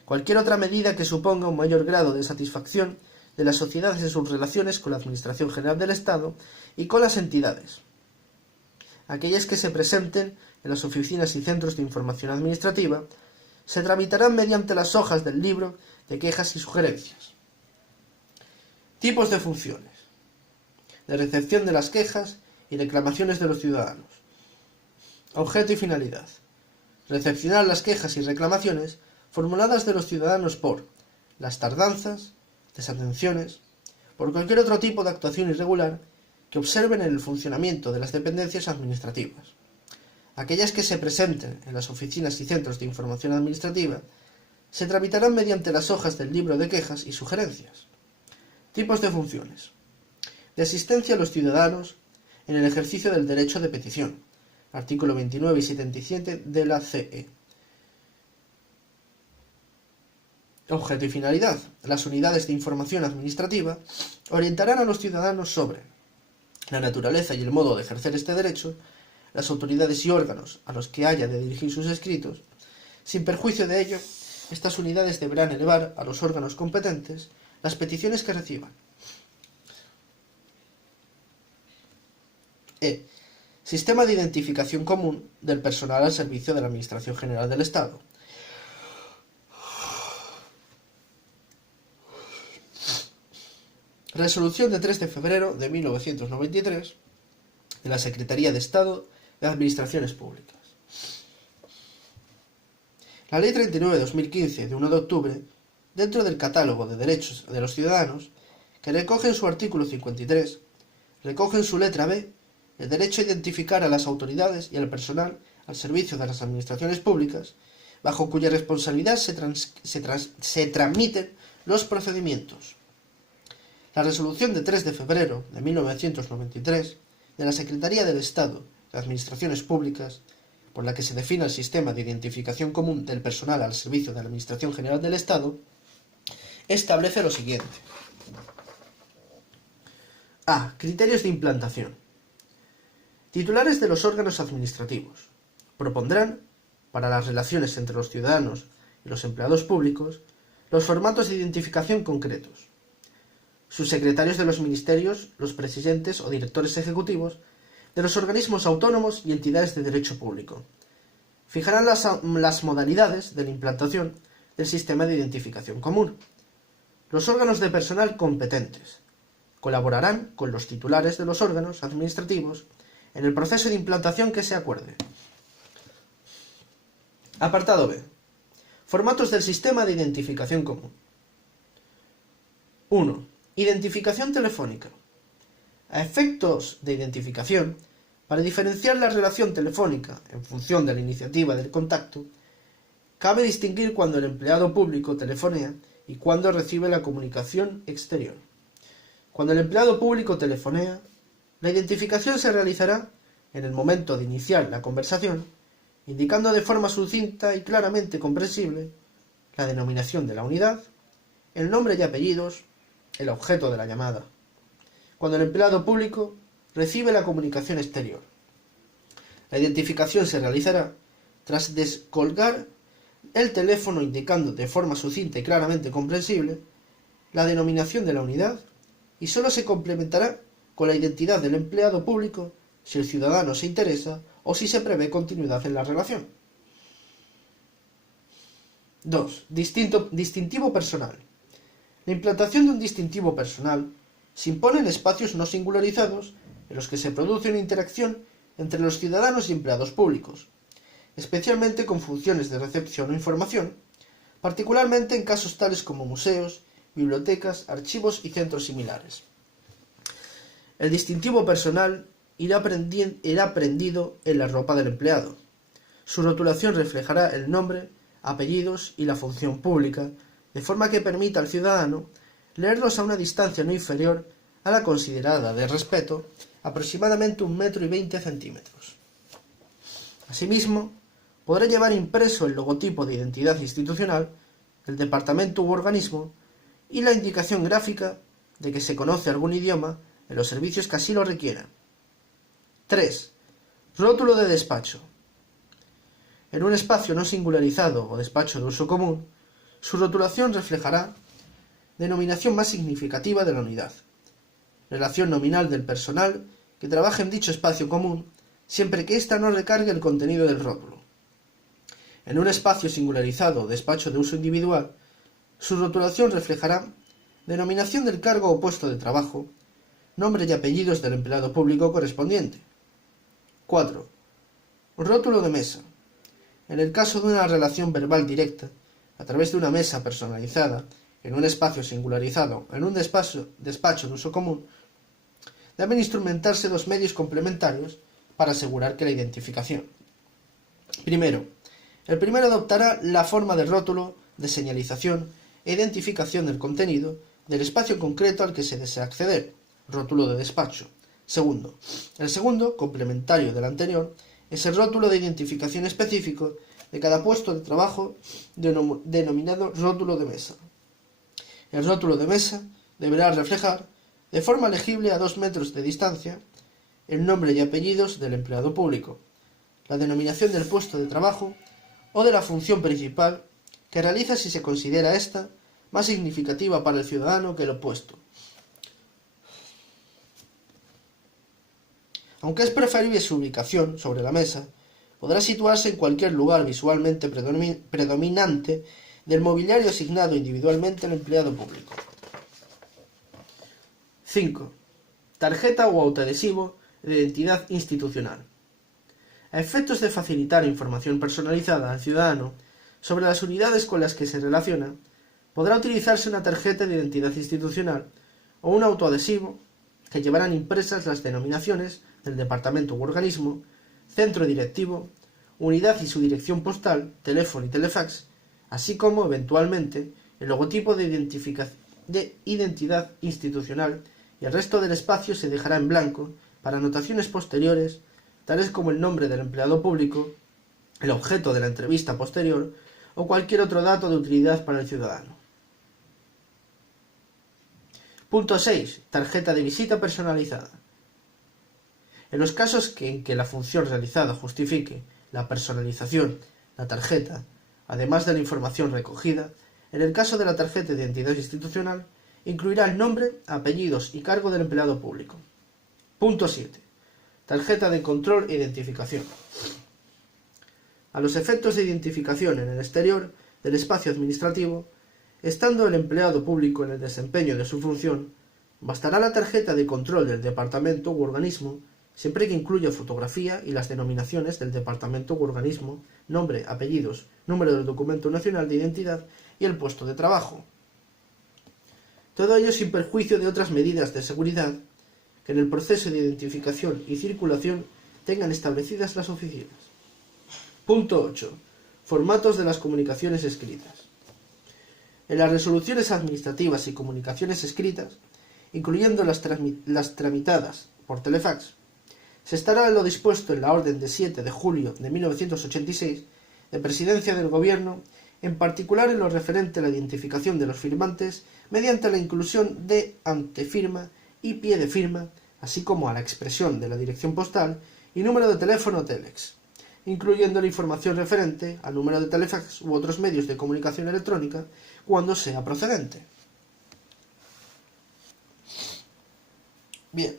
Cualquier otra medida que suponga un mayor grado de satisfacción de las sociedades en sus relaciones con la Administración General del Estado y con las entidades. Aquellas que se presenten en las oficinas y centros de información administrativa se tramitarán mediante las hojas del libro de quejas y sugerencias. Tipos de funciones de recepción de las quejas y reclamaciones de los ciudadanos. Objeto y finalidad. Recepcionar las quejas y reclamaciones formuladas de los ciudadanos por las tardanzas, desatenciones, por cualquier otro tipo de actuación irregular que observen en el funcionamiento de las dependencias administrativas. Aquellas que se presenten en las oficinas y centros de información administrativa se tramitarán mediante las hojas del libro de quejas y sugerencias. Tipos de funciones. De asistencia a los ciudadanos en el ejercicio del derecho de petición. Artículo 29 y 77 de la CE. Objeto y finalidad. Las unidades de información administrativa orientarán a los ciudadanos sobre la naturaleza y el modo de ejercer este derecho, las autoridades y órganos a los que haya de dirigir sus escritos. Sin perjuicio de ello, estas unidades deberán elevar a los órganos competentes las peticiones que reciban. Sistema de identificación común del personal al servicio de la Administración General del Estado. Resolución de 3 de febrero de 1993 de la Secretaría de Estado de Administraciones Públicas. La Ley 39 de 2015 de 1 de octubre, dentro del catálogo de derechos de los ciudadanos, que recoge en su artículo 53, recoge en su letra B el derecho a identificar a las autoridades y al personal al servicio de las administraciones públicas, bajo cuya responsabilidad se tramiten los procedimientos. La resolución de 3 de febrero de 1993 de la Secretaría del Estado de Administraciones Públicas, por la que se define el sistema de identificación común del personal al servicio de la Administración General del Estado, establece lo siguiente. A. Criterios de implantación. Titulares de los órganos administrativos propondrán, para las relaciones entre los ciudadanos y los empleados públicos, los formatos de identificación concretos. Subsecretarios de los ministerios, los presidentes o directores ejecutivos de los organismos autónomos y entidades de derecho público. Fijarán las modalidades de la implantación del sistema de identificación común. Los órganos de personal competentes colaborarán con los titulares de los órganos administrativos en el proceso de implantación que se acuerde. Apartado B. Formatos del sistema de identificación común. 1. Identificación telefónica. A efectos de identificación, para diferenciar la relación telefónica en función de la iniciativa del contacto, cabe distinguir cuando el empleado público telefonea y cuando recibe la comunicación exterior. Cuando el empleado público telefonea, la identificación se realizará en el momento de iniciar la conversación, indicando de forma sucinta y claramente comprensible la denominación de la unidad, el nombre y apellidos, el objeto de la llamada. Cuando el empleado público recibe la comunicación exterior, la identificación se realizará tras descolgar el teléfono indicando de forma sucinta y claramente comprensible la denominación de la unidad y sólo se complementará con la identidad del empleado público si el ciudadano se interesa o si se prevé continuidad en la relación. 2. Distintivo personal. La implantación de un distintivo personal se impone en espacios no singularizados en los que se produce una interacción entre los ciudadanos y empleados públicos, especialmente con funciones de recepción o información, particularmente en casos tales como museos, bibliotecas, archivos y centros similares. El distintivo personal irá prendido en la ropa del empleado. Su rotulación reflejará el nombre, apellidos y la función pública, de forma que permita al ciudadano leerlos a una distancia no inferior a la considerada de respeto, aproximadamente 1,20 m. Asimismo, podrá llevar impreso el logotipo de identidad institucional del departamento u organismo y la indicación gráfica de que se conoce algún idioma en los servicios que así lo requieran. 3. Rótulo de despacho. En un espacio no singularizado o despacho de uso común, su rotulación reflejará denominación más significativa de la unidad, relación nominal del personal que trabaja en dicho espacio común, siempre que ésta no recargue el contenido del rótulo. En un espacio singularizado o despacho de uso individual, su rotulación reflejará denominación del cargo o puesto de trabajo, nombre y apellidos del empleado público correspondiente. 4. Rótulo de mesa. En el caso de una relación verbal directa, a través de una mesa personalizada, en un espacio singularizado, en un despacho de uso común, deben instrumentarse dos medios complementarios para asegurar que la identificación. Primero, el primero adoptará la forma de rótulo de señalización e identificación del contenido del espacio concreto al que se desea acceder, rótulo de despacho. Segundo, el segundo, complementario del anterior, es el rótulo de identificación específico de cada puesto de trabajo denominado rótulo de mesa. El rótulo de mesa deberá reflejar, de forma legible a 2 metros de distancia, el nombre y apellidos del empleado público, la denominación del puesto de trabajo o de la función principal que realiza si se considera esta más significativa para el ciudadano que el opuesto. Aunque es preferible su ubicación sobre la mesa, podrá situarse en cualquier lugar visualmente predominante del mobiliario asignado individualmente al empleado público. 5. Tarjeta o autoadhesivo de identidad institucional. A efectos de facilitar información personalizada al ciudadano sobre las unidades con las que se relaciona, podrá utilizarse una tarjeta de identidad institucional o un autoadhesivo que llevarán impresas las denominaciones del departamento u organismo, centro directivo, unidad y su dirección postal, teléfono y telefax, así como, eventualmente, el logotipo de identidad institucional, y el resto del espacio se dejará en blanco para anotaciones posteriores, tales como el nombre del empleado público, el objeto de la entrevista posterior o cualquier otro dato de utilidad para el ciudadano. Punto 6. Tarjeta de visita personalizada. En los casos en que la función realizada justifique la personalización, la tarjeta, además de la información recogida, en el caso de la tarjeta de identidad institucional, incluirá el nombre, apellidos y cargo del empleado público. Punto 7. Tarjeta de control e identificación. A los efectos de identificación en el exterior del espacio administrativo, estando el empleado público en el desempeño de su función, bastará la tarjeta de control del departamento u organismo, siempre que incluya fotografía y las denominaciones del departamento u organismo, nombre, apellidos, número del documento nacional de identidad y el puesto de trabajo. Todo ello sin perjuicio de otras medidas de seguridad que en el proceso de identificación y circulación tengan establecidas las oficinas. Punto 8. Formatos de las comunicaciones escritas. En las resoluciones administrativas y comunicaciones escritas, incluyendo las tramitadas por telefax, se estará en lo dispuesto en la orden de 7 de julio de 1986 de Presidencia del Gobierno, en particular en lo referente a la identificación de los firmantes mediante la inclusión de antefirma y pie de firma, así como a la expresión de la dirección postal y número de teléfono telex, incluyendo la información referente al número de telefax u otros medios de comunicación electrónica cuando sea procedente. Bien.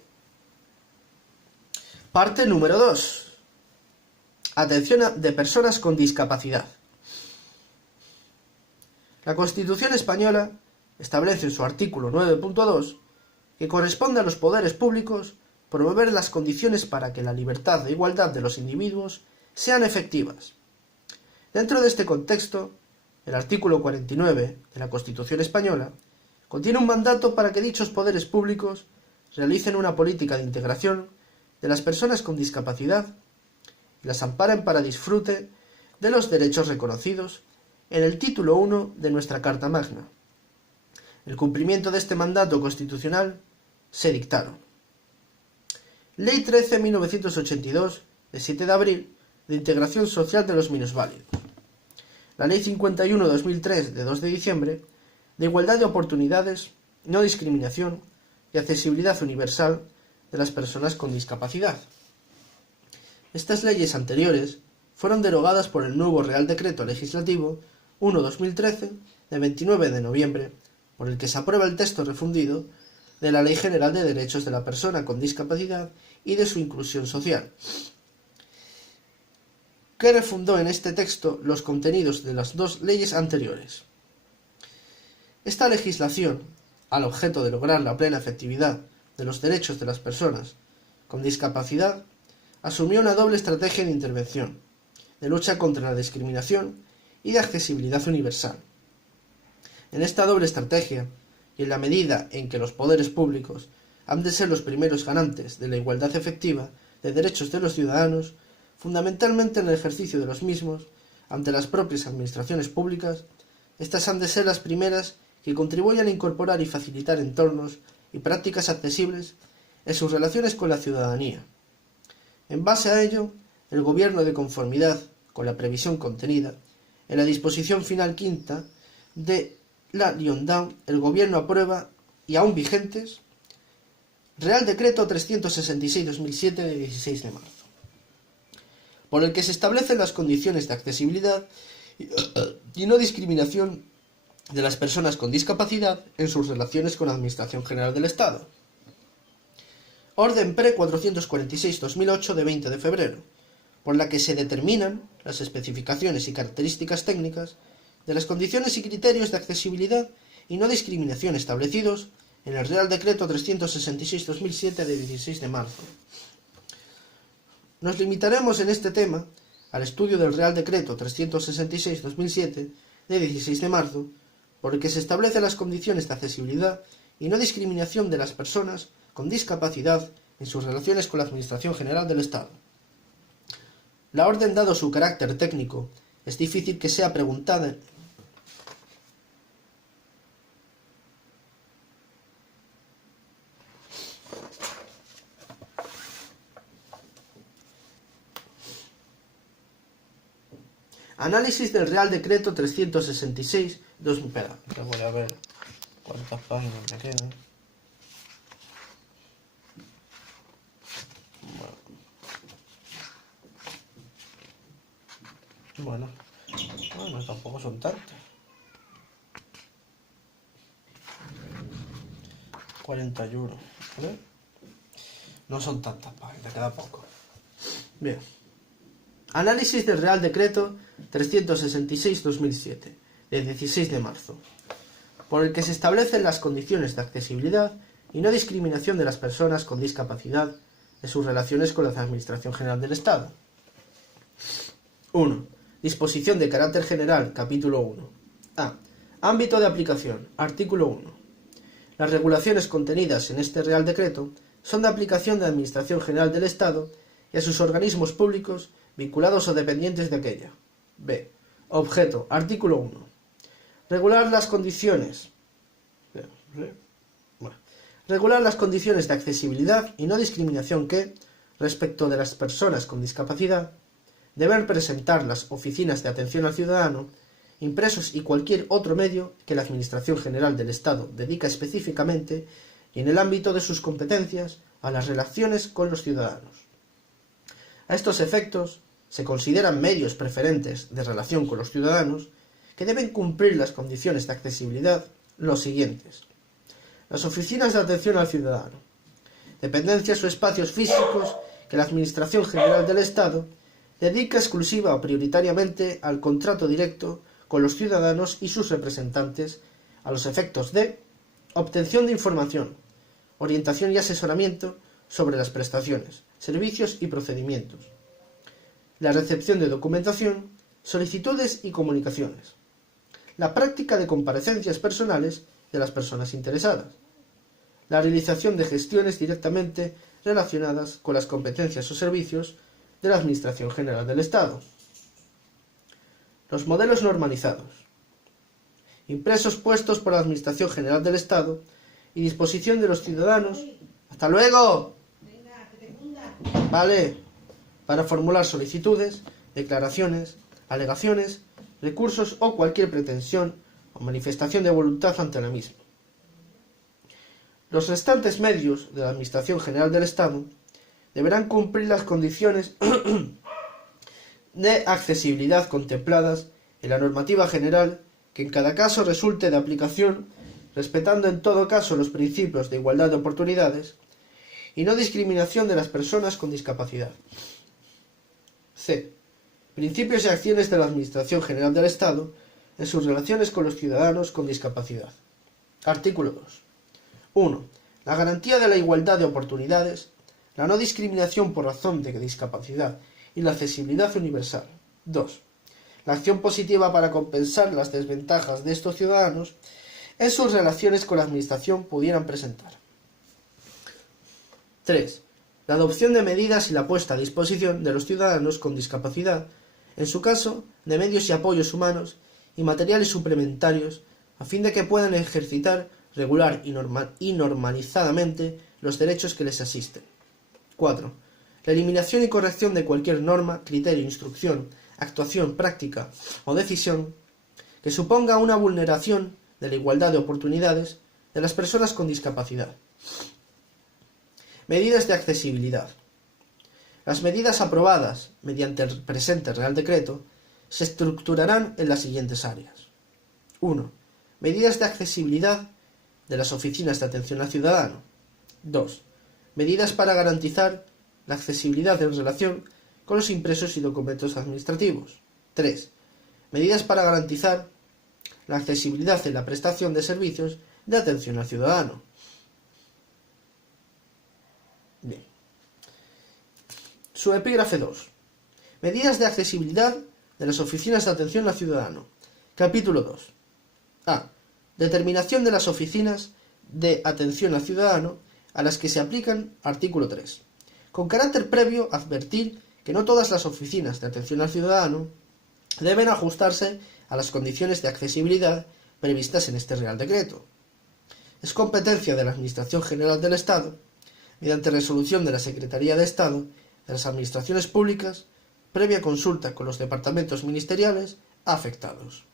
Parte número 2. Atención de personas con discapacidad. La Constitución española establece en su artículo 9.2 que corresponde a los poderes públicos promover las condiciones para que la libertad e igualdad de los individuos sean efectivas. Dentro de este contexto, el artículo 49 de la Constitución española contiene un mandato para que dichos poderes públicos realicen una política de integración de las personas con discapacidad y las amparen para disfrute de los derechos reconocidos en el título 1 de nuestra Carta Magna. El cumplimiento de este mandato constitucional se dictaron: Ley 13/1982, de 7 de abril, de integración social de los minusválidos. La Ley 51/2003, de 2 de diciembre, de igualdad de oportunidades, no discriminación y accesibilidad universal de las personas con discapacidad. Estas leyes anteriores fueron derogadas por el nuevo Real Decreto Legislativo 1/2013, de 29 de noviembre, por el que se aprueba el texto refundido de la Ley General de Derechos de la Persona con Discapacidad y de su inclusión social, que refundó en este texto los contenidos de las dos leyes anteriores. Esta legislación, al objeto de lograr la plena efectividad de los derechos de las personas con discapacidad, asumió una doble estrategia de intervención, de lucha contra la discriminación y de accesibilidad universal. En esta doble estrategia, y en la medida en que los poderes públicos han de ser los primeros garantes de la igualdad efectiva de derechos de los ciudadanos, fundamentalmente en el ejercicio de los mismos, ante las propias administraciones públicas, estas han de ser las primeras que contribuyan a incorporar y facilitar entornos y prácticas accesibles en sus relaciones con la ciudadanía. En base a ello, el Gobierno, de conformidad con la previsión contenida en la disposición final quinta de la LIONDAM, el Gobierno aprueba, y aún vigentes, Real Decreto 366/2007 de 16 de marzo, por el que se establecen las condiciones de accesibilidad y no discriminación de las personas con discapacidad en sus relaciones con la Administración General del Estado. Orden PRE 446/2008 de 20 de febrero, por la que se determinan las especificaciones y características técnicas de las condiciones y criterios de accesibilidad y no discriminación establecidos en el Real Decreto 366/2007 de 16 de marzo. Nos limitaremos en este tema al estudio del Real Decreto 366/2007 de 16 de marzo, por el que se establecen las condiciones de accesibilidad y no discriminación de las personas con discapacidad en sus relaciones con la Administración General del Estado. La orden, dado su carácter técnico, es difícil que sea preguntada Análisis del Real Decreto 366. Espera, que voy a ver cuántas páginas me quedan. Bueno, tampoco son tantas. 41, ¿vale? No son tantas páginas, queda poco. Bien. Análisis del Real Decreto 366/2007, de 16 de marzo, por el que se establecen las condiciones de accesibilidad y no discriminación de las personas con discapacidad en sus relaciones con la Administración General del Estado. 1. Disposición de carácter general, capítulo 1. A. Ámbito de aplicación, artículo 1. Las regulaciones contenidas en este Real Decreto son de aplicación de la Administración General del Estado y a sus organismos públicos vinculados o dependientes de aquella. B. Objeto, artículo 1. Regular las condiciones de accesibilidad y no discriminación que, respecto de las personas con discapacidad, deben presentar las oficinas de atención al ciudadano, impresos y cualquier otro medio que la Administración General del Estado dedica específicamente y en el ámbito de sus competencias a las relaciones con los ciudadanos. A estos efectos, se consideran medios preferentes de relación con los ciudadanos que deben cumplir las condiciones de accesibilidad los siguientes: las oficinas de atención al ciudadano, dependencias o espacios físicos que la Administración General del Estado dedica exclusiva o prioritariamente al contrato directo con los ciudadanos y sus representantes a los efectos de obtención de información, orientación y asesoramiento sobre las prestaciones, servicios y procedimientos, la recepción de documentación, solicitudes y comunicaciones, la práctica de comparecencias personales de las personas interesadas, la realización de gestiones directamente relacionadas con las competencias o servicios de la Administración General del Estado. Los modelos normalizados, impresos puestos por la Administración General del Estado y disposición de los ciudadanos. ¡Hasta luego! Vale, para formular solicitudes, declaraciones, alegaciones, recursos o cualquier pretensión o manifestación de voluntad ante la misma. Los restantes medios de la Administración General del Estado deberán cumplir las condiciones de accesibilidad contempladas en la normativa general que en cada caso resulte de aplicación, respetando en todo caso los principios de igualdad de oportunidades y no discriminación de las personas con discapacidad. C. Principios y acciones de la Administración General del Estado en sus relaciones con los ciudadanos con discapacidad. Artículo 2. 1. La garantía de la igualdad de oportunidades, la no discriminación por razón de discapacidad y la accesibilidad universal. 2. La acción positiva para compensar las desventajas de estos ciudadanos en sus relaciones con la Administración pudieran presentar. 3. La adopción de medidas y la puesta a disposición de los ciudadanos con discapacidad, en su caso, de medios y apoyos humanos y materiales suplementarios, a fin de que puedan ejercitar regular y normalizadamente los derechos que les asisten. 4. La eliminación y corrección de cualquier norma, criterio, instrucción, actuación, práctica o decisión que suponga una vulneración de la igualdad de oportunidades de las personas con discapacidad. Medidas de accesibilidad. Las medidas aprobadas mediante el presente Real Decreto se estructurarán en las siguientes áreas. 1. Medidas de accesibilidad de las oficinas de atención al ciudadano. 2. Medidas para garantizar la accesibilidad en relación con los impresos y documentos administrativos. 3. Medidas para garantizar la accesibilidad en la prestación de servicios de atención al ciudadano. Bien. Subepígrafe 2. Medidas de accesibilidad de las oficinas de atención al ciudadano. Capítulo 2. A. Determinación de las oficinas de atención al ciudadano a las que se aplican artículo 3. Con carácter previo, advertir que no todas las oficinas de atención al ciudadano deben ajustarse a las condiciones de accesibilidad previstas en este Real Decreto. Es competencia de la Administración General del Estado, mediante resolución de la Secretaría de Estado de las Administraciones Públicas, previa consulta con los departamentos ministeriales afectados.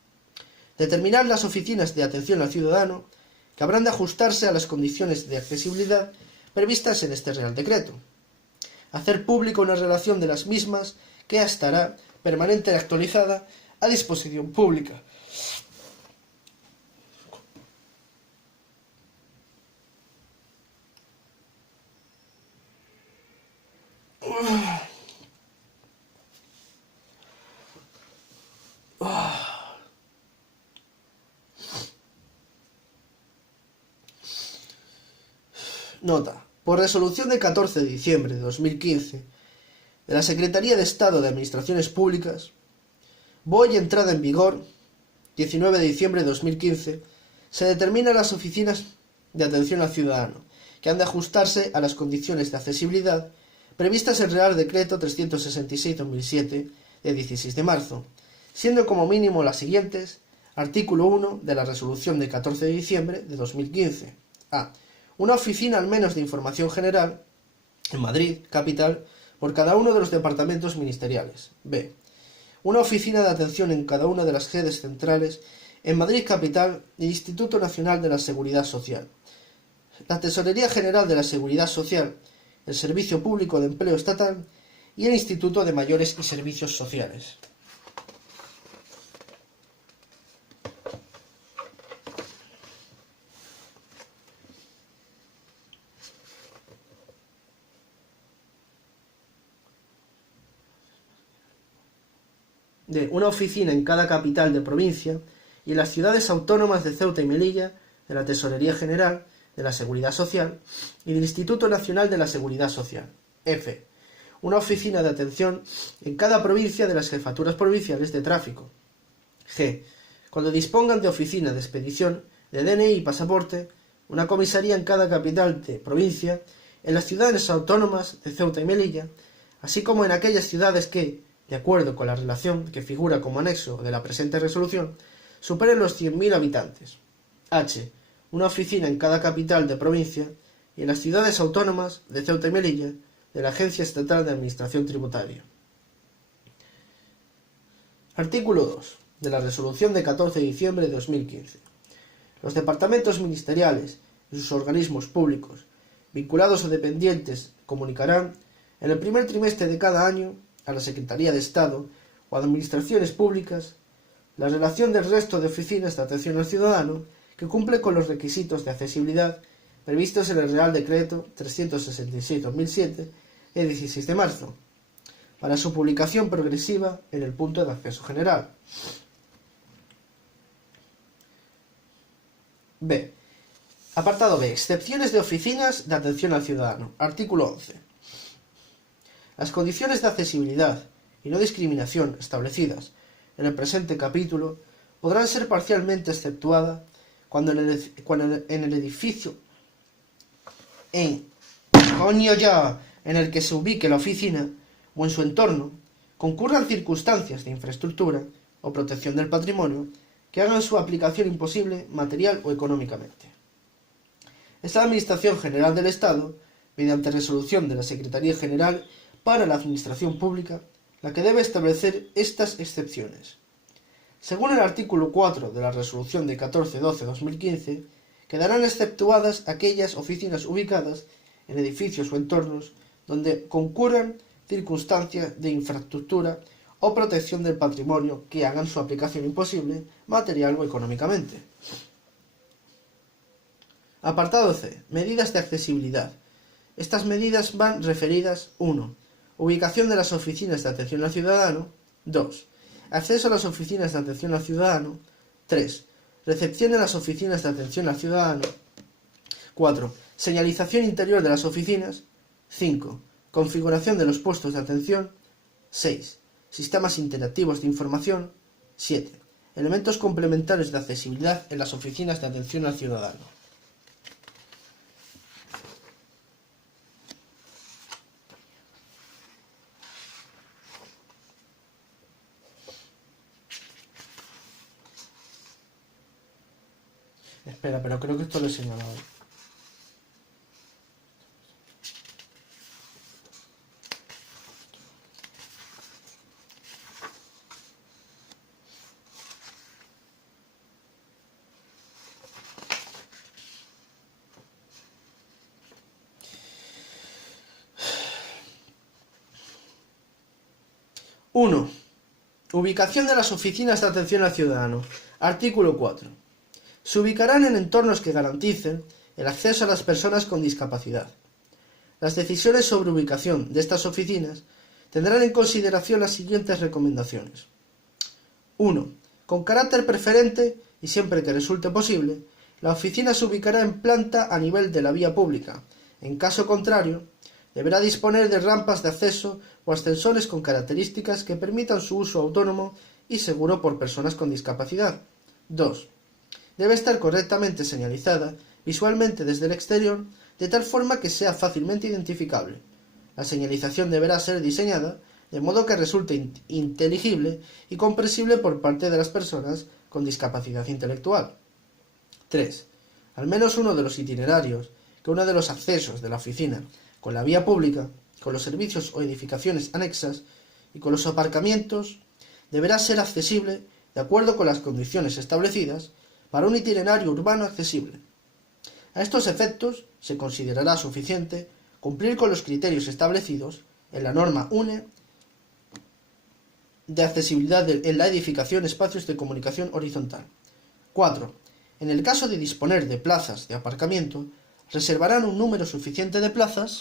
Determinar las oficinas de atención al ciudadano que habrán de ajustarse a las condiciones de accesibilidad previstas en este Real Decreto. Hacer pública una relación de las mismas que estará permanente y actualizada a disposición pública. Nota. Por resolución de 14 de diciembre de 2015 de la Secretaría de Estado de Administraciones Públicas, voy entrada en vigor 19 de diciembre de 2015, se determinan las oficinas de atención al ciudadano, que han de ajustarse a las condiciones de accesibilidad previstas en el Real Decreto 366/2007 de 16 de marzo, siendo como mínimo las siguientes. Artículo 1 de la resolución de 14 de diciembre de 2015. A. Una oficina al menos de información general en Madrid, capital, por cada uno de los departamentos ministeriales. B. Una oficina de atención en cada una de las sedes centrales en Madrid, capital, del Instituto Nacional de la Seguridad Social, la Tesorería General de la Seguridad Social, el Servicio Público de Empleo Estatal y el Instituto de Mayores y Servicios Sociales. De una oficina en cada capital de provincia y en las ciudades autónomas de Ceuta y Melilla, de la Tesorería General de la Seguridad Social y del Instituto Nacional de la Seguridad Social. F. Una oficina de atención en cada provincia de las jefaturas provinciales de tráfico. G. Cuando dispongan de oficina de expedición de DNI y pasaporte, una comisaría en cada capital de provincia, en las ciudades autónomas de Ceuta y Melilla, así como en aquellas ciudades que, de acuerdo con la relación que figura como anexo de la presente resolución, superen los 100.000 habitantes. H. Una oficina en cada capital de provincia y en las ciudades autónomas de Ceuta y Melilla de la Agencia Estatal de Administración Tributaria. Artículo 2. De la Resolución de 14 de diciembre de 2015. Los departamentos ministeriales y sus organismos públicos, vinculados o dependientes, comunicarán en el primer trimestre de cada año a la Secretaría de Estado o administraciones públicas la relación del resto de oficinas de atención al ciudadano que cumple con los requisitos de accesibilidad previstos en el Real Decreto 366/2007 de 16 de marzo, para su publicación progresiva en el punto de acceso general. B. Apartado B. Excepciones de oficinas de atención al ciudadano. Artículo 11. Las condiciones de accesibilidad y no discriminación establecidas en el presente capítulo podrán ser parcialmente exceptuadas cuando en el edificio en el que se ubique la oficina o en su entorno concurran circunstancias de infraestructura o protección del patrimonio que hagan su aplicación imposible material o económicamente. Es la Administración General del Estado, mediante resolución de la Secretaría General para la Administración Pública, la que debe establecer estas excepciones. Según el artículo 4 de la Resolución de 14/12/2015, quedarán exceptuadas aquellas oficinas ubicadas en edificios o entornos donde concurran circunstancias de infraestructura o protección del patrimonio que hagan su aplicación imposible, material o económicamente. Apartado C. Medidas de accesibilidad. Estas medidas van referidas: 1. Ubicación de las oficinas de atención al ciudadano. 2. Acceso a las oficinas de atención al ciudadano. 3. Recepción en las oficinas de atención al ciudadano. 4. Señalización interior de las oficinas. 5. Configuración de los puestos de atención. 6. Sistemas interactivos de información. 7. Elementos complementarios de accesibilidad en las oficinas de atención al ciudadano. Espera, pero creo que esto lo he señalado. ¡1! Ubicación de las oficinas de atención al ciudadano. Artículo 4. Se ubicarán en entornos que garanticen el acceso a las personas con discapacidad. Las decisiones sobre ubicación de estas oficinas tendrán en consideración las siguientes recomendaciones. 1. Con carácter preferente, y siempre que resulte posible, la oficina se ubicará en planta a nivel de la vía pública. En caso contrario, deberá disponer de rampas de acceso o ascensores con características que permitan su uso autónomo y seguro por personas con discapacidad. 2. Debe estar correctamente señalizada visualmente desde el exterior, de tal forma que sea fácilmente identificable. La señalización deberá ser diseñada de modo que resulte inteligible y comprensible por parte de las personas con discapacidad intelectual. 3. Al menos uno de los itinerarios que uno de los accesos de la oficina con la vía pública, con los servicios o edificaciones anexas y con los aparcamientos deberá ser accesible de acuerdo con las condiciones establecidas para un itinerario urbano accesible. A estos efectos se considerará suficiente cumplir con los criterios establecidos en la norma UNE de accesibilidad en la edificación espacios de comunicación horizontal. 4. En el caso de disponer de plazas de aparcamiento, reservarán un número suficiente de plazas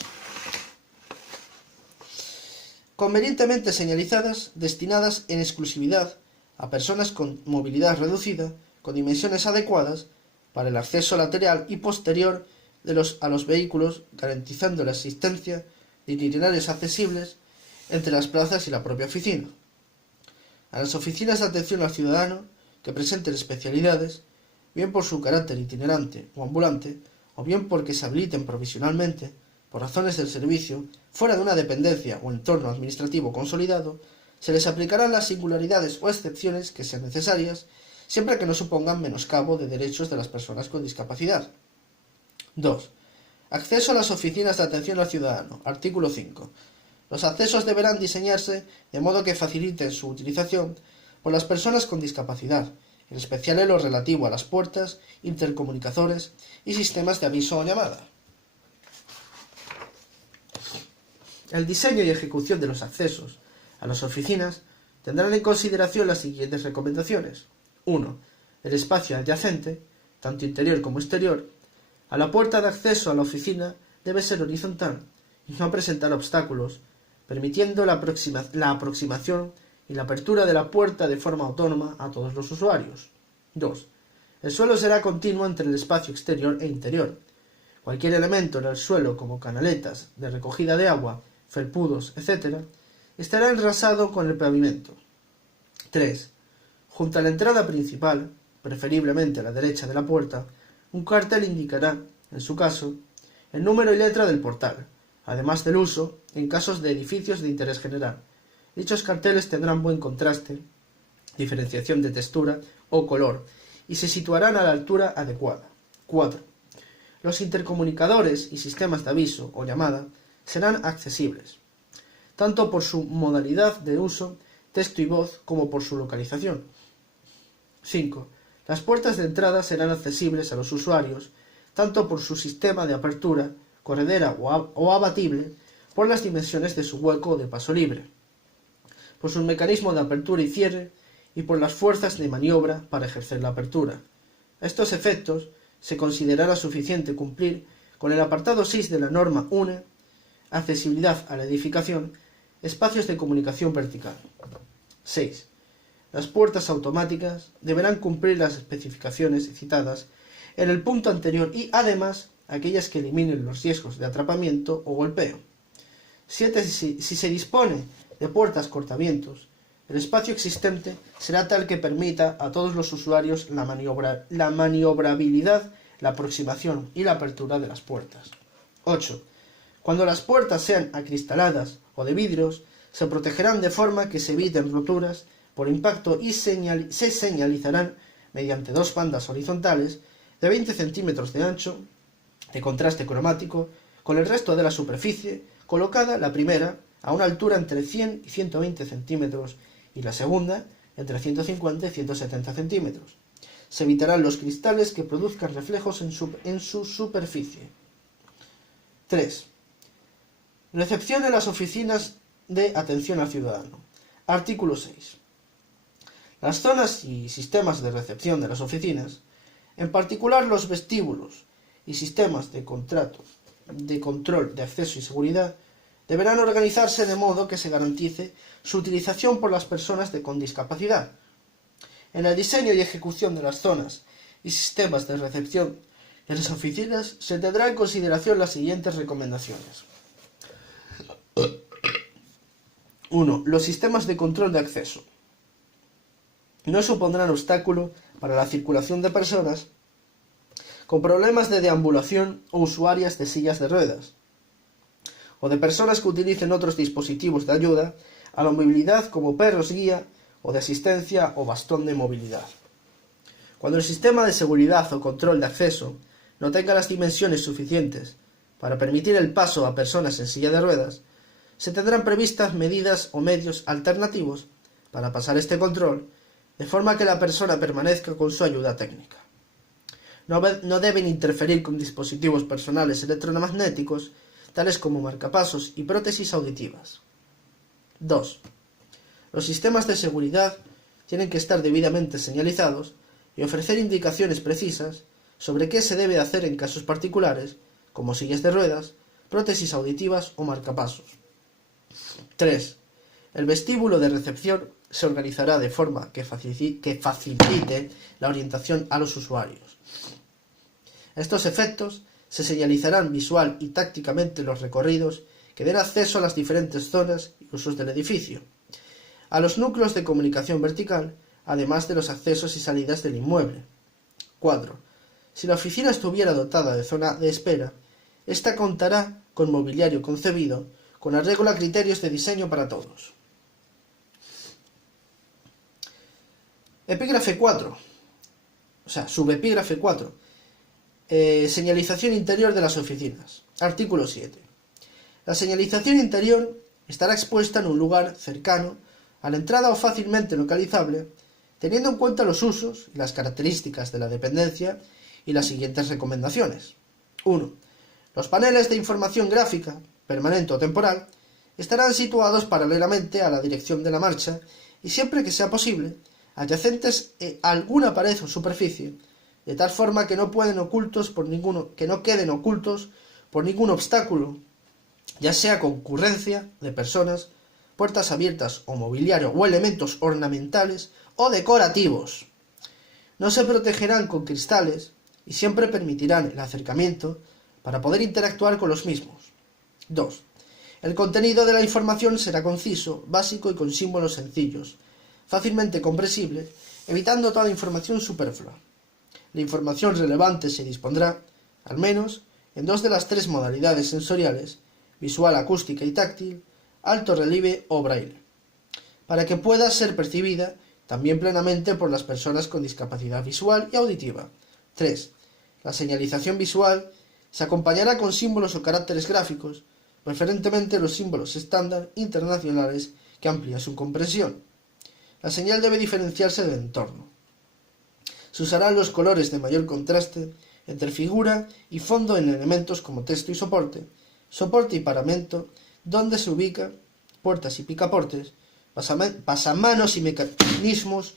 convenientemente señalizadas destinadas en exclusividad a personas con movilidad reducida con dimensiones adecuadas para el acceso lateral y posterior a los vehículos, garantizando la existencia de itinerarios accesibles entre las plazas y la propia oficina. A las oficinas de atención al ciudadano que presenten especialidades, bien por su carácter itinerante o ambulante, o bien porque se habiliten provisionalmente, por razones del servicio, fuera de una dependencia o entorno administrativo consolidado, se les aplicarán las singularidades o excepciones que sean necesarias, siempre que no supongan menoscabo de derechos de las personas con discapacidad. 2. Acceso a las oficinas de atención al ciudadano. Artículo 5. Los accesos deberán diseñarse de modo que faciliten su utilización por las personas con discapacidad, en especial en lo relativo a las puertas, intercomunicadores y sistemas de aviso o llamada. El diseño y ejecución de los accesos a las oficinas tendrán en consideración las siguientes recomendaciones. 1. El espacio adyacente, tanto interior como exterior, a la puerta de acceso a la oficina debe ser horizontal y no presentar obstáculos, permitiendo la aproximación y la apertura de la puerta de forma autónoma a todos los usuarios. 2. El suelo será continuo entre el espacio exterior e interior. Cualquier elemento en el suelo, como canaletas de recogida de agua, felpudos, etc., estará enrasado con el pavimento. 3. Junto a la entrada principal, preferiblemente a la derecha de la puerta, un cartel indicará, en su caso, el número y letra del portal, además del uso en casos de edificios de interés general. Dichos carteles tendrán buen contraste, diferenciación de textura o color y se situarán a la altura adecuada. 4. Los intercomunicadores y sistemas de aviso o llamada serán accesibles, tanto por su modalidad de uso, texto y voz, como por su localización. 5. Las puertas de entrada serán accesibles a los usuarios, tanto por su sistema de apertura, corredera o abatible, por las dimensiones de su hueco de paso libre, por su mecanismo de apertura y cierre y por las fuerzas de maniobra para ejercer la apertura. A estos efectos se considerará suficiente cumplir con el apartado 6 de la norma UNE, accesibilidad a la edificación, espacios de comunicación vertical. 6. Las puertas automáticas deberán cumplir las especificaciones citadas en el punto anterior y, además, aquellas que eliminen los riesgos de atrapamiento o golpeo. 7. Si se dispone de puertas cortavientos, el espacio existente será tal que permita a todos los usuarios la maniobrabilidad, la aproximación y la apertura de las puertas. 8. Cuando las puertas sean acristaladas o de vidrios, se protegerán de forma que se eviten roturas por impacto y se señalizarán mediante dos bandas horizontales de 20 centímetros de ancho, de contraste cromático, con el resto de la superficie, colocada la primera a una altura entre 100 y 120 centímetros y la segunda entre 150 y 170 centímetros. Se evitarán los cristales que produzcan reflejos en su superficie. 3. Recepción en las oficinas de atención al ciudadano. Artículo 6. Las zonas y sistemas de recepción de las oficinas, en particular los vestíbulos y sistemas de control de acceso y seguridad, deberán organizarse de modo que se garantice su utilización por las personas con discapacidad. En el diseño y ejecución de las zonas y sistemas de recepción de las oficinas se tendrá en consideración las siguientes recomendaciones. 1. Los sistemas de control de acceso no supondrán obstáculo para la circulación de personas con problemas de deambulación o usuarias de sillas de ruedas, o de personas que utilicen otros dispositivos de ayuda a la movilidad como perros guía o de asistencia o bastón de movilidad. Cuando el sistema de seguridad o control de acceso no tenga las dimensiones suficientes para permitir el paso a personas en silla de ruedas, se tendrán previstas medidas o medios alternativos para pasar este control, de forma que la persona permanezca con su ayuda técnica. No deben interferir con dispositivos personales electromagnéticos, tales como marcapasos y prótesis auditivas. 2. Los sistemas de seguridad tienen que estar debidamente señalizados y ofrecer indicaciones precisas sobre qué se debe hacer en casos particulares, como sillas de ruedas, prótesis auditivas o marcapasos. 3. El vestíbulo de recepción se organizará de forma que facilite la orientación a los usuarios. A estos efectos, se señalizarán visual y tácticamente los recorridos que den acceso a las diferentes zonas y usos del edificio, a los núcleos de comunicación vertical, además de los accesos y salidas del inmueble. 4. Si la oficina estuviera dotada de zona de espera, ésta contará con mobiliario concebido con arreglo a criterios de diseño para todos. Epígrafe 4. Subepígrafe 4. Señalización interior de las oficinas. Artículo 7. La señalización interior estará expuesta en un lugar cercano a la entrada o fácilmente localizable, teniendo en cuenta los usos y las características de la dependencia y las siguientes recomendaciones. 1. Los paneles de información gráfica, permanente o temporal, estarán situados paralelamente a la dirección de la marcha y siempre que sea posible, adyacentes a alguna pared o superficie, de tal forma que no queden ocultos por ningún obstáculo, ya sea concurrencia de personas, puertas abiertas o mobiliario o elementos ornamentales o decorativos. No se protegerán con cristales y siempre permitirán el acercamiento para poder interactuar con los mismos. 2. El contenido de la información será conciso, básico y con símbolos sencillos, fácilmente comprensible, evitando toda información superflua. La información relevante se dispondrá, al menos, en 2 de las 3 modalidades sensoriales, visual, acústica y táctil, alto relieve o braille, para que pueda ser percibida también plenamente por las personas con discapacidad visual y auditiva. 3. La señalización visual se acompañará con símbolos o caracteres gráficos, preferentemente los símbolos estándar internacionales que amplían su comprensión. La señal debe diferenciarse del entorno. Se usarán los colores de mayor contraste entre figura y fondo en elementos como texto y soporte y paramento, donde se ubican puertas y picaportes, pasamanos y mecanismos,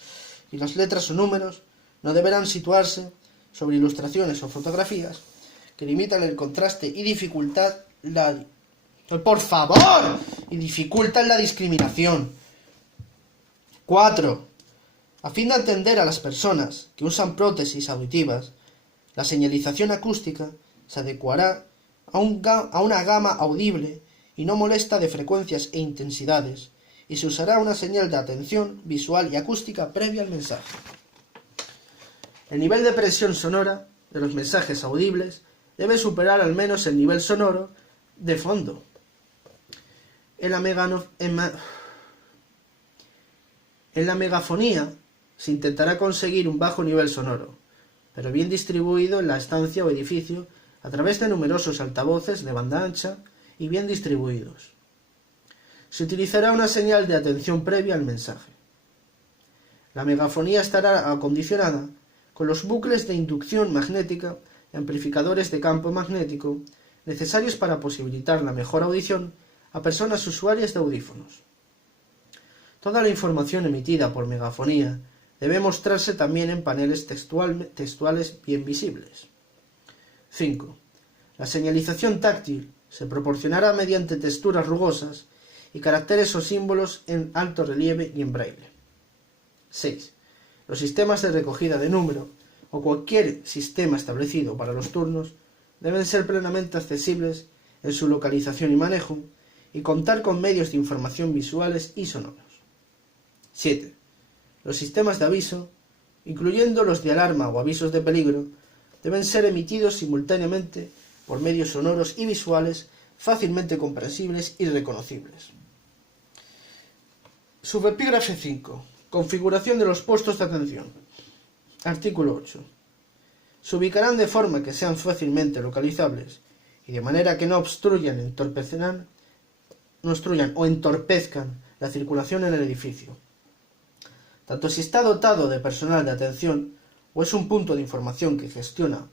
y las letras o números no deberán situarse sobre ilustraciones o fotografías que limitan el contraste y dificultan la discriminación. 4. A fin de atender a las personas que usan prótesis auditivas, la señalización acústica se adecuará a una gama audible y no molesta de frecuencias e intensidades, y se usará una señal de atención visual y acústica previa al mensaje. El nivel de presión sonora de los mensajes audibles debe superar al menos el nivel sonoro de fondo. En la megafonía se intentará conseguir un bajo nivel sonoro, pero bien distribuido en la estancia o edificio a través de numerosos altavoces de banda ancha y bien distribuidos. Se utilizará una señal de atención previa al mensaje. La megafonía estará acondicionada con los bucles de inducción magnética y amplificadores de campo magnético necesarios para posibilitar la mejor audición a personas usuarias de audífonos. Toda la información emitida por megafonía debe mostrarse también en paneles textuales bien visibles. 5. La señalización táctil se proporcionará mediante texturas rugosas y caracteres o símbolos en alto relieve y en braille. 6. Los sistemas de recogida de número o cualquier sistema establecido para los turnos deben ser plenamente accesibles en su localización y manejo y contar con medios de información visuales y sonoros. 7. Los sistemas de aviso, incluyendo los de alarma o avisos de peligro, deben ser emitidos simultáneamente por medios sonoros y visuales fácilmente comprensibles y reconocibles. Subepígrafe 5. Configuración de los puestos de atención. Artículo 8. Se ubicarán de forma que sean fácilmente localizables y de manera que no obstruyan o entorpezcan la circulación en el edificio. Tanto si está dotado de personal de atención o es un punto de información que gestiona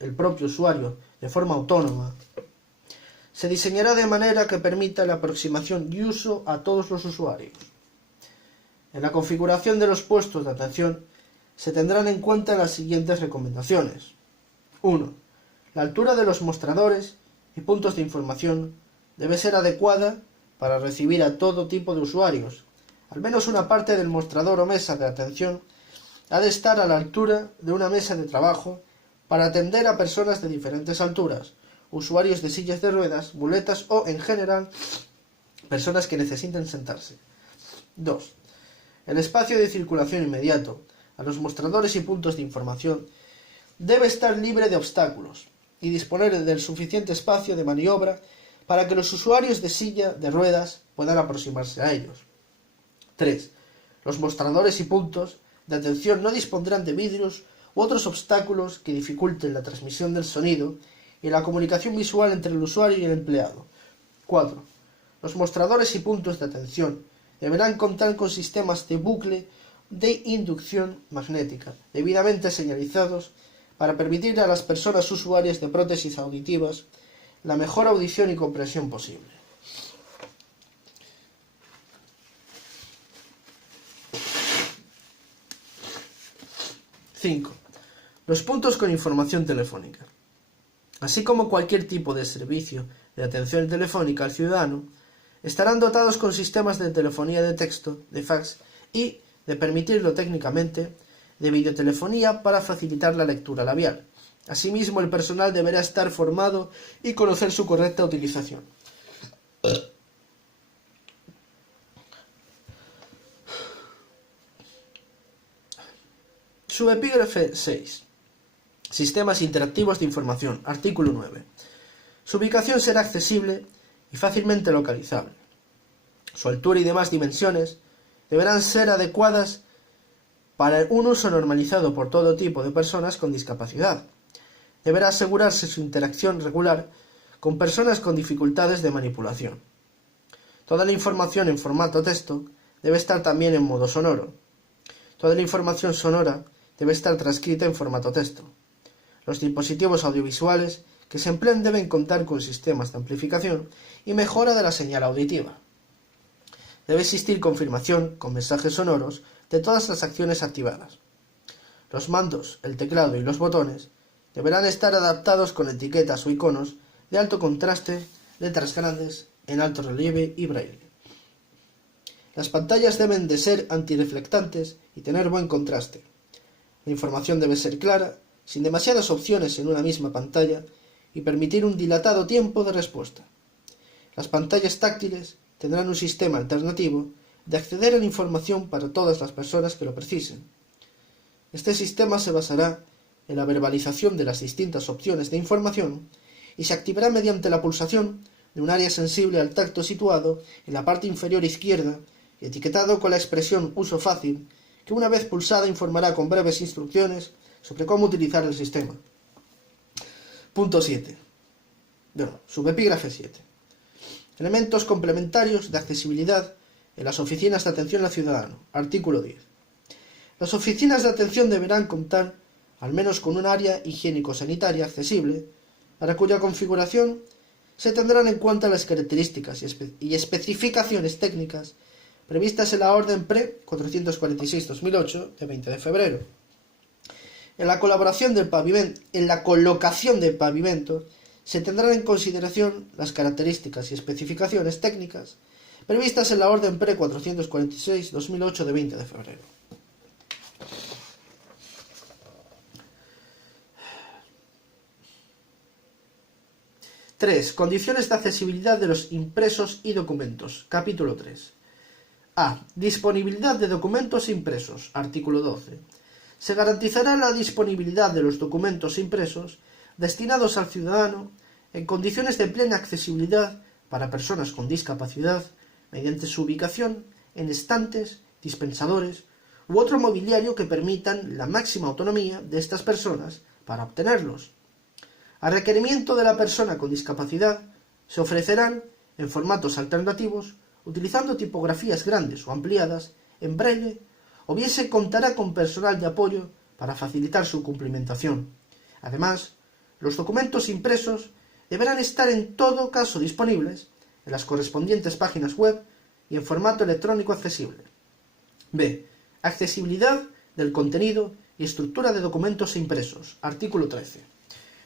el propio usuario de forma autónoma, se diseñará de manera que permita la aproximación y uso a todos los usuarios. En la configuración de los puestos de atención se tendrán en cuenta las siguientes recomendaciones. 1. La altura de los mostradores y puntos de información debe ser adecuada para recibir a todo tipo de usuarios, Al menos una parte del mostrador o mesa de atención ha de estar a la altura de una mesa de trabajo para atender a personas de diferentes alturas, usuarios de sillas de ruedas, muletas o, en general, personas que necesiten sentarse. 2. El espacio de circulación inmediato a los mostradores y puntos de información debe estar libre de obstáculos y disponer del suficiente espacio de maniobra para que los usuarios de silla de ruedas puedan aproximarse a ellos. 3. Los mostradores y puntos de atención no dispondrán de vidrios u otros obstáculos que dificulten la transmisión del sonido y la comunicación visual entre el usuario y el empleado. 4. Los mostradores y puntos de atención deberán contar con sistemas de bucle de inducción magnética debidamente señalizados para permitir a las personas usuarias de prótesis auditivas la mejor audición y comprensión posible. Los puntos con información telefónica. Así como cualquier tipo de servicio de atención telefónica al ciudadano, estarán dotados con sistemas de telefonía de texto, de fax y, de permitirlo técnicamente, de videotelefonía para facilitar la lectura labial. Asimismo, el personal deberá estar formado y conocer su correcta utilización. Subepígrafe 6. Sistemas interactivos de información. Artículo 9. Su ubicación será accesible y fácilmente localizable. Su altura y demás dimensiones deberán ser adecuadas para un uso normalizado por todo tipo de personas con discapacidad. Deberá asegurarse su interacción regular con personas con dificultades de manipulación. Toda la información en formato texto debe estar también en modo sonoro. Toda la información sonora debe estar transcrita en formato texto. Los dispositivos audiovisuales que se empleen deben contar con sistemas de amplificación y mejora de la señal auditiva. Debe existir confirmación con mensajes sonoros de todas las acciones activadas. Los mandos, el teclado y los botones deberán estar adaptados con etiquetas o iconos de alto contraste, letras grandes, en alto relieve y braille. Las pantallas deben de ser antirreflectantes y tener buen contraste. La información debe ser clara, sin demasiadas opciones en una misma pantalla y permitir un dilatado tiempo de respuesta. Las pantallas táctiles tendrán un sistema alternativo de acceder a la información para todas las personas que lo precisen. Este sistema se basará en la verbalización de las distintas opciones de información y se activará mediante la pulsación de un área sensible al tacto situado en la parte inferior izquierda y etiquetado con la expresión uso fácil, que una vez pulsada informará con breves instrucciones sobre cómo utilizar el sistema. Punto 7. Subepígrafe 7. Elementos complementarios de accesibilidad en las oficinas de atención al ciudadano. Artículo 10. Las oficinas de atención deberán contar al menos con un área higiénico-sanitaria accesible, para cuya configuración se tendrán en cuenta las características y especificaciones técnicas previstas en la Orden PRE 446-2008 de 20 de febrero. En la colocación del pavimento se tendrán en consideración las características y especificaciones técnicas previstas en la Orden PRE 446-2008 de 20 de febrero. Condiciones de accesibilidad de los impresos y documentos. Capítulo 3. A. Disponibilidad de documentos impresos. Artículo 12. Se garantizará la disponibilidad de los documentos impresos destinados al ciudadano en condiciones de plena accesibilidad para personas con discapacidad mediante su ubicación en estantes, dispensadores u otro mobiliario que permitan la máxima autonomía de estas personas para obtenerlos. A requerimiento de la persona con discapacidad, se ofrecerán en formatos alternativos, utilizando tipografías grandes o ampliadas, en braille, o bien se contará con personal de apoyo para facilitar su cumplimentación. Además, los documentos impresos deberán estar en todo caso disponibles en las correspondientes páginas web y en formato electrónico accesible. B. Accesibilidad del contenido y estructura de documentos impresos. Artículo 13.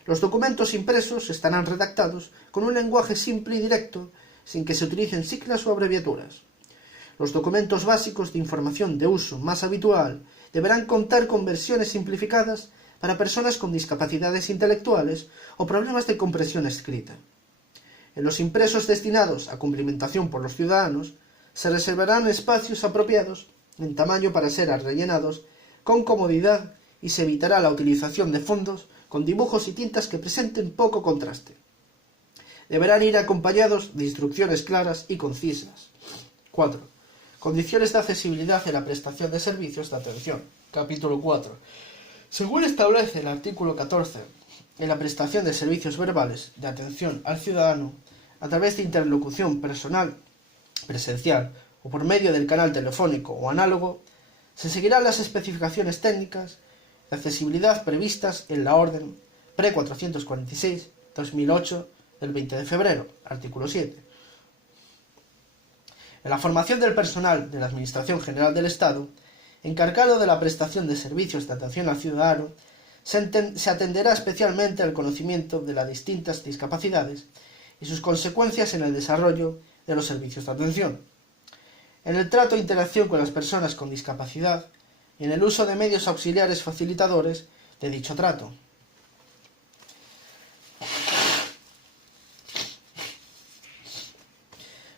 Los documentos impresos estarán redactados con un lenguaje simple y directo, sin que se utilicen siglas o abreviaturas. Los documentos básicos de información de uso más habitual deberán contar con versiones simplificadas para personas con discapacidades intelectuales o problemas de comprensión escrita. En los impresos destinados a cumplimentación por los ciudadanos, se reservarán espacios apropiados en tamaño para ser rellenados con comodidad y se evitará la utilización de fondos con dibujos y tintas que presenten poco contraste. Deberán ir acompañados de instrucciones claras y concisas. 4. Condiciones de accesibilidad en la prestación de servicios de atención. Capítulo 4. Según establece el artículo 14, en la prestación de servicios verbales de atención al ciudadano, a través de interlocución personal, presencial o por medio del canal telefónico o análogo, se seguirán las especificaciones técnicas de accesibilidad previstas en la Orden Pre 446/2008 del 20 de febrero, artículo 7. En la formación del personal de la Administración General del Estado, encargado de la prestación de servicios de atención al ciudadano, se atenderá especialmente al conocimiento de las distintas discapacidades y sus consecuencias en el desarrollo de los servicios de atención, en el trato e interacción con las personas con discapacidad y en el uso de medios auxiliares facilitadores de dicho trato.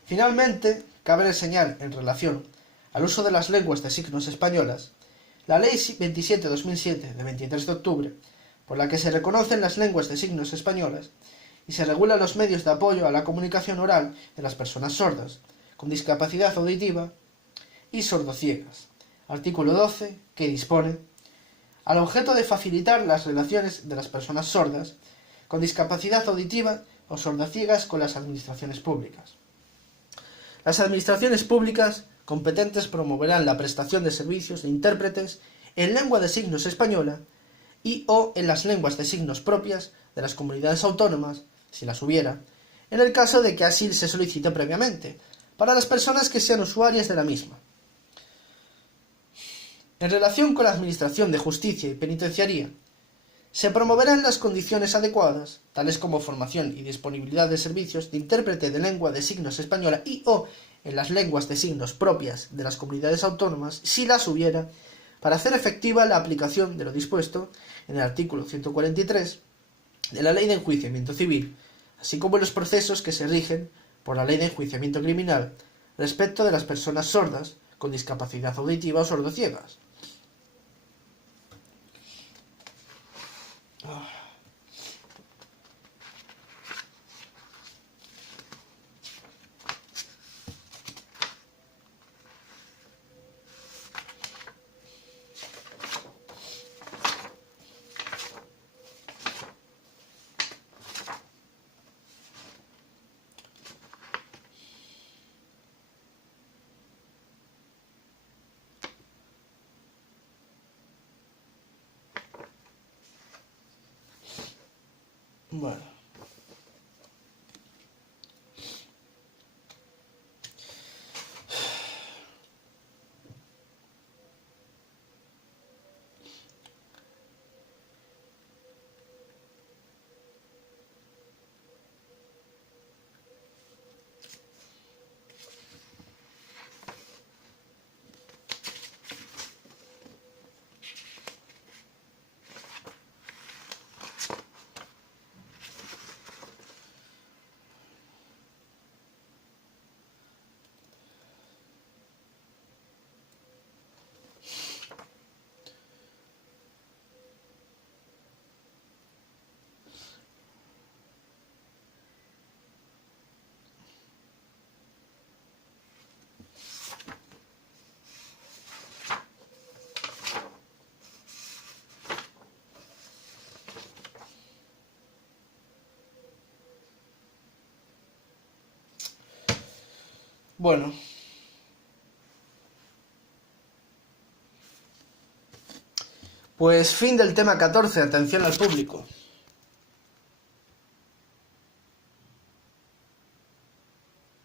Finalmente, cabe reseñar en relación al uso de las lenguas de signos españolas, la Ley 27/2007 de 23 de octubre, por la que se reconocen las lenguas de signos españolas y se regulan los medios de apoyo a la comunicación oral de las personas sordas, con discapacidad auditiva y sordociegas. Artículo 12, que dispone, al objeto de facilitar las relaciones de las personas sordas, con discapacidad auditiva o sordociegas con las administraciones públicas. Las administraciones públicas competentes promoverán la prestación de servicios de intérpretes en lengua de signos española y o en las lenguas de signos propias de las comunidades autónomas, si las hubiera, en el caso de que así se solicite previamente, para las personas que sean usuarias de la misma. En relación con la Administración de Justicia y Penitenciaría, se promoverán las condiciones adecuadas, tales como formación y disponibilidad de servicios de intérprete de lengua de signos española y o en las lenguas de signos propias de las comunidades autónomas, si las hubiera, para hacer efectiva la aplicación de lo dispuesto en el artículo 143 de la Ley de Enjuiciamiento Civil, así como en los procesos que se rigen por la Ley de Enjuiciamiento Criminal respecto de las personas sordas con discapacidad auditiva o sordociegas. Bueno. Bueno. Pues fin del tema 14, atención al público.